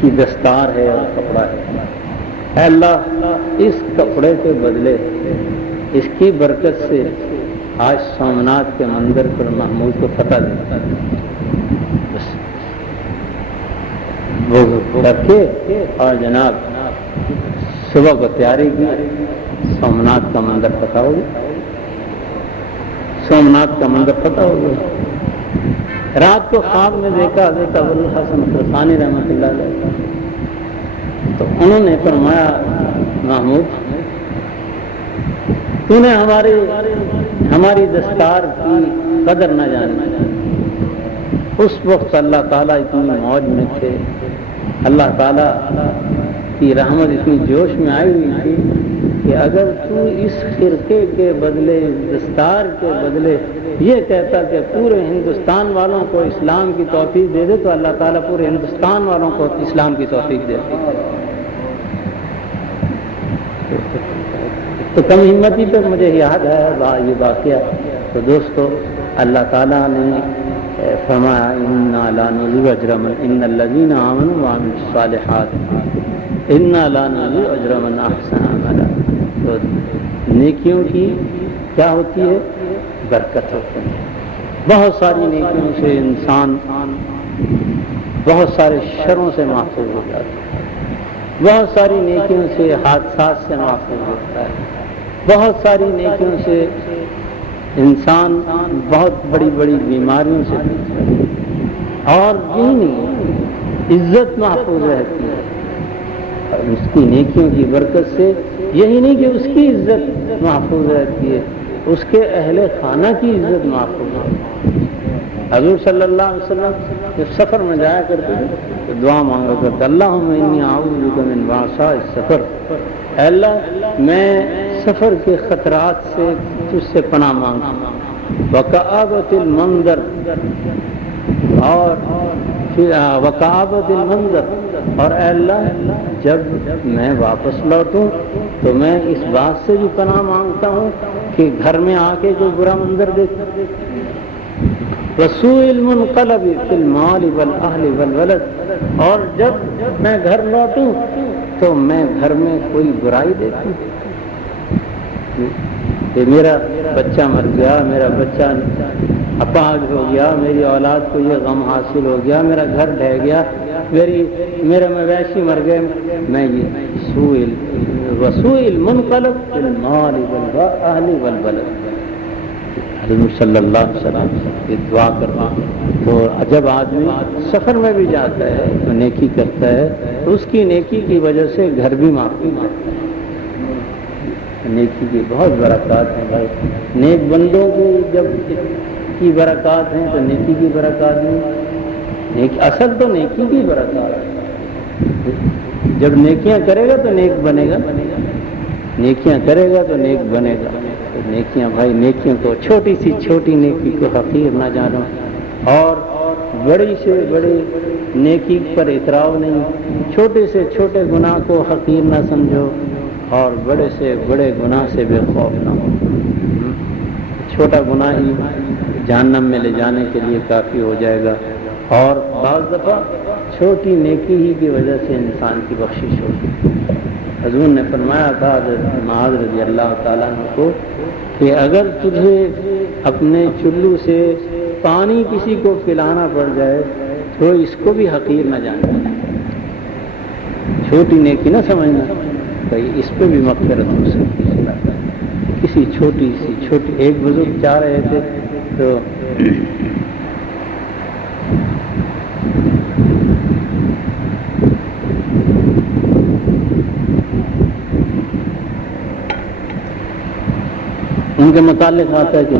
کی دستار ہے اور کپڑا ہے، اے اللہ اس کپڑے کے بدلے اس کی برکت سے آج سومناتھ کے مندر پر محمود کو فتح دے، بس وہ کر کے اور جناب صبح کو تیاری کی، سومناتھ کا مندر فتح ہو گیا، سومناتھ کا مندر فتح ہو گیا۔ رات کو خواب میں دیکھا حضرت ابوالحسن خراسانی رحمۃ اللہ علیہ، تو انہوں نے فرمایا محمود تو نے ہماری دستار کی قدر نہ جانی۔ اس وقت اللہ تعالیٰ اتنی موج میں تھے، اللہ تعالیٰ کی رحمت اتنی جوش میں آئی ہوئی تھی کہ اگر تو اس خرقے کے بدلے، دستار کے بدلے یہ کہتا کہ پورے ہندوستان والوں کو اسلام کی توفیق دے دے تو اللہ تعالیٰ پورے ہندوستان والوں کو اسلام کی توفیق دیتے۔ تو کم ہمتی پہ مجھے یاد ہے یہ واقعہ۔ تو دوستو اللہ تعالیٰ نے فرمایا انا لا نضيع اجر من ان الذين امنوا وعملوا الصالحات انا لا نضيع اجر من احسن عملا۔ تو نیکیوں کی کیا ہوتی ہے؟ برکت ہوتی ہے۔ بہت ساری نیکیوں سے انسان بہت سارے شروں سے محفوظ ہو جاتا ہے، بہت ساری نیکیوں سے حادثات سے محفوظ ہوتا ہے، بہت ساری نیکیوں سے انسان بہت بڑی بڑی بیماریوں سے اور دینی عزت محفوظ رہتی ہے۔ اور اس کی نیکیوں کی برکت سے یہی نہیں کہ اس کی عزت محفوظ رہتی ہے، اس کے اہل خانہ کی عزت محفوظ رہتی ہے۔ حضور صلی اللہ علیہ وسلم جب سفر میں جایا کرتے تھے تو دعا مانگا کرتے اللہم انی اعوذ بک من وعثاء السفر، اے اللہ میں سفر کے خطرات سے تجھ سے پناہ مانگتا ہوں، وکآبۃ المنظر اور وکآبۃ المنظر، اور اے اللہ جب میں واپس لوٹوں تو میں اس بات سے بھی پناہ مانگتا ہوں کہ گھر میں آ کے جو برا منظر دیکھوں، وسوء المنقلب فی المال والاہل والولد، اور جب میں گھر لوٹوں تو میں گھر میں کوئی برائی دیکھوں کہ میرا بچہ مر گیا، میرا بچہ اپاہج ہو گیا، میری اولاد کو یہ غم حاصل ہو گیا، میرا گھر ڈھہ گیا، میرے مویشی مر گئے، میں یہ وسوء المنقلب فی المال والاہل والولد۔ حضور صلی اللہ علیہ وسلم یہ دعا کرنا۔ تو جب آدمی سفر میں بھی جاتا ہے تو نیکی کرتا ہے تو اس کی نیکی کی وجہ سے گھر بھی محفوظ ہے۔ نیکی کی بہت برکات ہیں بھائی، نیک بندوں کی جب کی برکات ہیں تو نیکی کی برکات ہیں، اصل تو نیکی کی برکات ہے۔ جب نیکیاں کرے گا تو نیک بنے گا، نیکیاں کرے گا تو نیک بنے گا۔ نیکیاں بھائی، نیکیوں کو چھوٹی سی چھوٹی نیکی کو حقیر نہ جانو، اور بڑی سے بڑی نیکی پر اتراؤ نہیں، چھوٹے سے چھوٹے گناہ کو حقیر نہ سمجھو، اور بڑے سے بڑے گناہ سے بے خوف نہ ہو۔ چھوٹا گناہ ہی جہنم میں لے جانے کے لیے کافی ہو جائے گا، اور بعض دفعہ چھوٹی نیکی ہی کی وجہ سے انسان کی بخشش ہوتی ہے۔ حضور نے فرمایا تھا حضرت معاذ رضی اللہ تعالیٰ عنہ کو کہ اگر تجھے اپنے چلو سے پانی کسی کو پلانا پڑ جائے تو اس کو بھی حقیر نہ جاننا، چھوٹی نیکی نہ سمجھنا، کہ اس پہ بھی مغفرت ہو سکتی ہے۔ کسی چھوٹی سی چھوٹی، ایک بزرگ چاہ رہے تھے تو ان کے متعلق آتا ہے کہ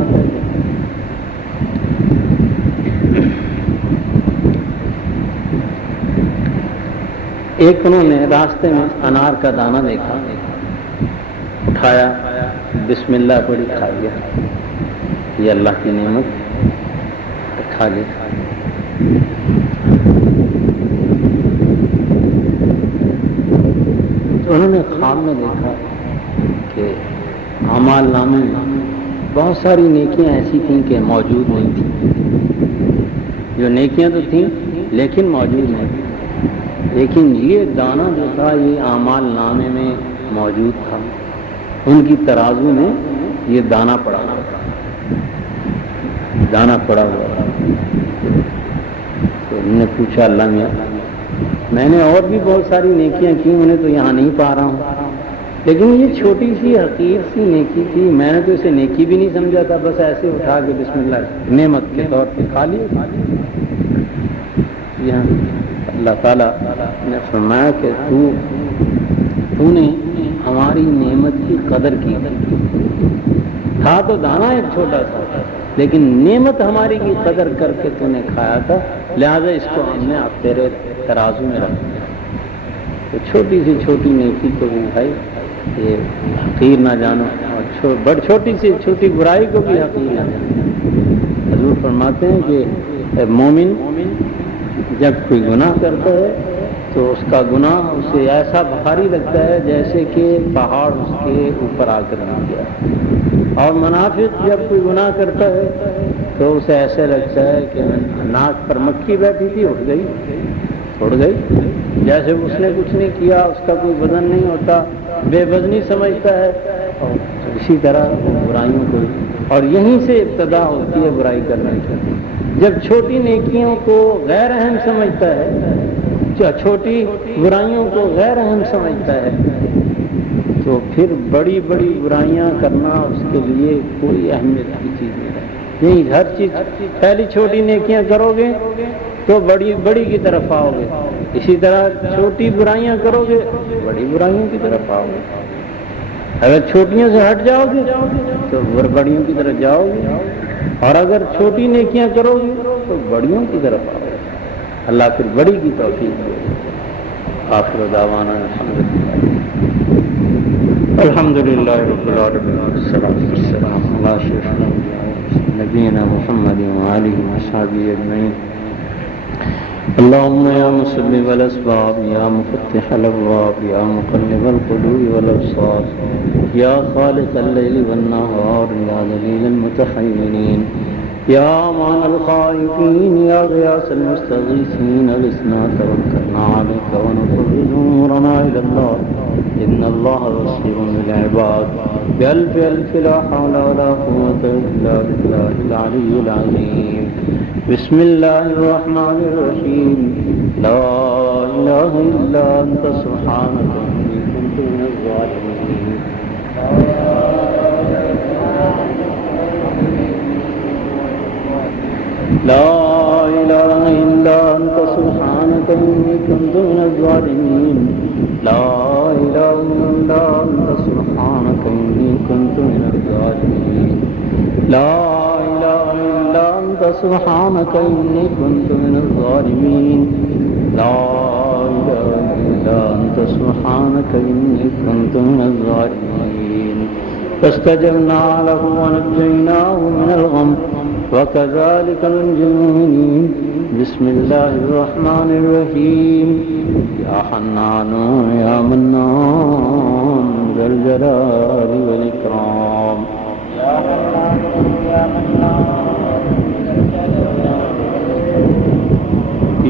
ایک انہوں نے راستے میں انار کا دانہ دیکھا، اٹھایا، بسم اللہ پڑھی، کھا گیا، یہ اللہ کی نعمت کھا گیا۔ تو انہوں نے خواب میں دیکھا کہ اعمال نامے میں بہت ساری نیکیاں ایسی تھیں کہ موجود نہیں تھیں، جو نیکیاں تو تھیں لیکن موجود نہیں تھیں، لیکن یہ دانہ جو تھا یہ اعمال نامے میں موجود تھا، ان کی ترازو میں یہ دانہ پڑا ہوا تھا۔ تو انہوں نے پوچھا اللہ میاں میں نے اور بھی بہت ساری نیکیاں کی، انہیں تو یہاں نہیں پا رہا ہوں، لیکن یہ چھوٹی سی حقیر سی نیکی تھی، میں نے تو اسے نیکی بھی نہیں سمجھا تھا، بس ایسے اٹھا کے بسم اللہ نعمت کے طور پہ کھا لیا۔ یہاں اللہ تعالیٰ نے فرمایا کہ تو نے ہماری نعمت کی قدر کی، تھا تو دانا ایک چھوٹا سا، لیکن نعمت ہماری کی قدر کر کے تو نے کھایا تھا، لہذا اس کو ہم نے اب تیرے ترازو میں رکھ دیا۔ تو چھوٹی سی چھوٹی نیکی کو بھی بھائی یہ حقیر نہ جانو، اور بڑی چھوٹی سی چھوٹی برائی کو بھی حقیر نہ جانو۔ حضور فرماتے ہیں کہ مومن جب کوئی گناہ کرتا ہے تو اس کا گناہ اسے ایسا بھاری لگتا ہے جیسے کہ پہاڑ اس کے اوپر آ کر گر گیا، اور منافق جب کوئی گناہ کرتا ہے تو اسے ایسے لگتا ہے کہ ناک پر مکھی بیٹھی تھی اڑ گئی، جیسے اس نے کچھ نہیں کیا، اس کا کوئی وزن نہیں ہوتا، بے وزنی سمجھتا ہے، اور اسی طرح برائیوں کو، اور یہیں سے ابتدا ہوتی ہے برائی کرنے کی۔ جب چھوٹی نیکیوں کو غیر اہم سمجھتا ہے، چھوٹی برائیوں کو غیر اہم سمجھتا ہے، تو پھر بڑی بڑی برائیاں کرنا اس کے لیے کوئی اہمیت کی چیز نہیں ہے۔ یہی ہر چیز پہلی چھوٹی نیکیاں کرو گے تو بڑی کی طرف آؤ گے، اسی طرح چھوٹی برائیاں کرو گے بڑی برائیوں کی طرف آؤ گے۔ اگر چھوٹیوں سے ہٹ جاؤ گے تو بڑیوں کی طرف جاؤ گے، اور اگر چھوٹی نیکیاں کرو گے تو بڑیوں کی طرف آؤ گے۔ اللہ پھر بڑی کی توفیق دے۔ آخر دعوانا الحمدللہ رب العالمین، والصلاۃ والسلام علی اشرف نبینا محمد وآلہ وصحبہ اجمعین۔ اللهم يا مسبب الأسباب يا مفتح الأبواب يا مقلب القلوب والأبصار يا خالق الليل والنهار يا ذليل المتحيرين يا أمان الخائفين يا غياث المستغيثين أغثنا توكلنا عليك ونفوض أمورنا إلى الله إن الله بصير بالعباد بألف ألف لا حول ولا قوة إلا بالله العلي العظيم بسم الله الرحمن الرحيم لا إله إلا أنت سبحانك إني كنت من الظالمين لا إله إلا أنت سبحانك إني كنت من الظالمين لا إله إلا أنت سبحانك إني كنت من الظالمين لا إله إلا أنت سبحانك إني كنت من الظالمين لا إله إلا أنت سبحانك إني كنت من الظالمين فاستجبنا له ونجيناه من الغم وكذلك ننجي المؤمنين بسم الله الرحمن الرحيم يا حنان يا منان ذا الجلال والإكرام يا حنان يا منان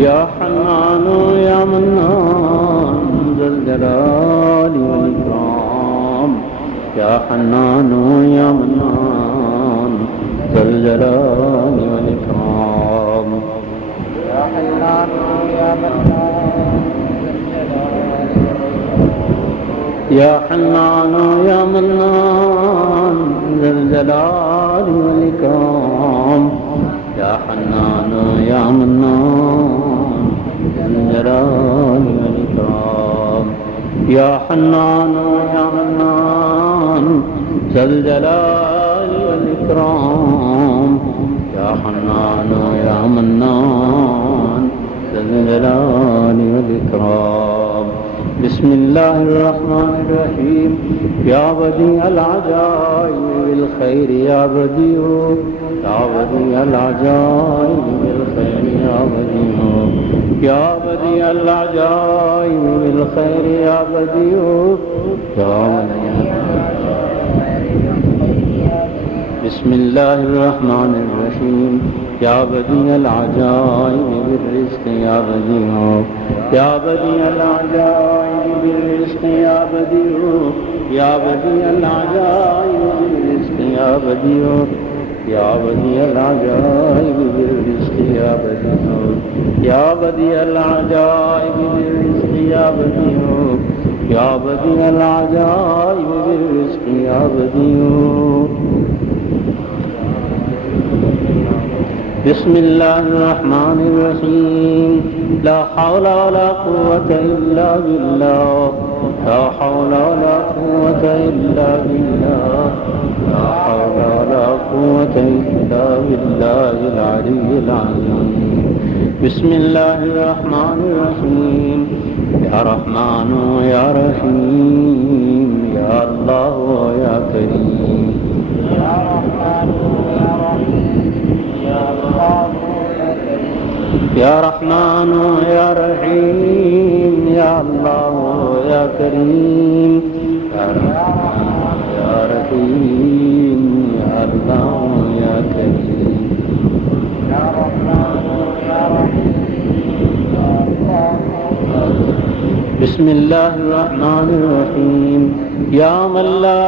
يا حنان يا منان ذا الجلال والإكرام يا حنان يا منان ذا الجلال والإكرام يا حنان يا منان يا حنان يا منان ذا الجلال والإكرام يا حنان يا منان ذا الجلال والإكرام يا حنان يا منان ذا الجلال والإكرام يا حنان يا منان ذا الجلال والإكرام بسم الله الرحمن الرحيم يا بديع العجائب بالخير يا بديع يا بديع العجائب بالخير يا بديع يا بديع العجائب بالخير يا بديع يا بديع. بسم الله الرحمن الرحيم يا بديع العجائب بالرزق يا بديع يا بديع العجائب بالرزق يا بديع يا بديع العجائب بالرزق يا بديع يا بديع العجائب بالرزق يا بديع يا بديع العجائب بالرزق يا بديع يا بديع العجائب بالرزق يا بديع. بسم الله الرحمن الرحيم لا حول ولا قوة إلا بالله لا حول ولا قوة إلا بالله لا حول ولا قوة إلا بالله العلي العظيم. بسم الله الرحمن الرحيم يا رحمن يا رحيم يا الله يا كريم يا رحمن يا رحيم يا رحمن يا رحيم يا الله يا كريم يا رحمن يا رحيم يا الله يا كريم يا رحمن يا رحيم يا الله. بسم الله الرحمن الرحيم يا من لا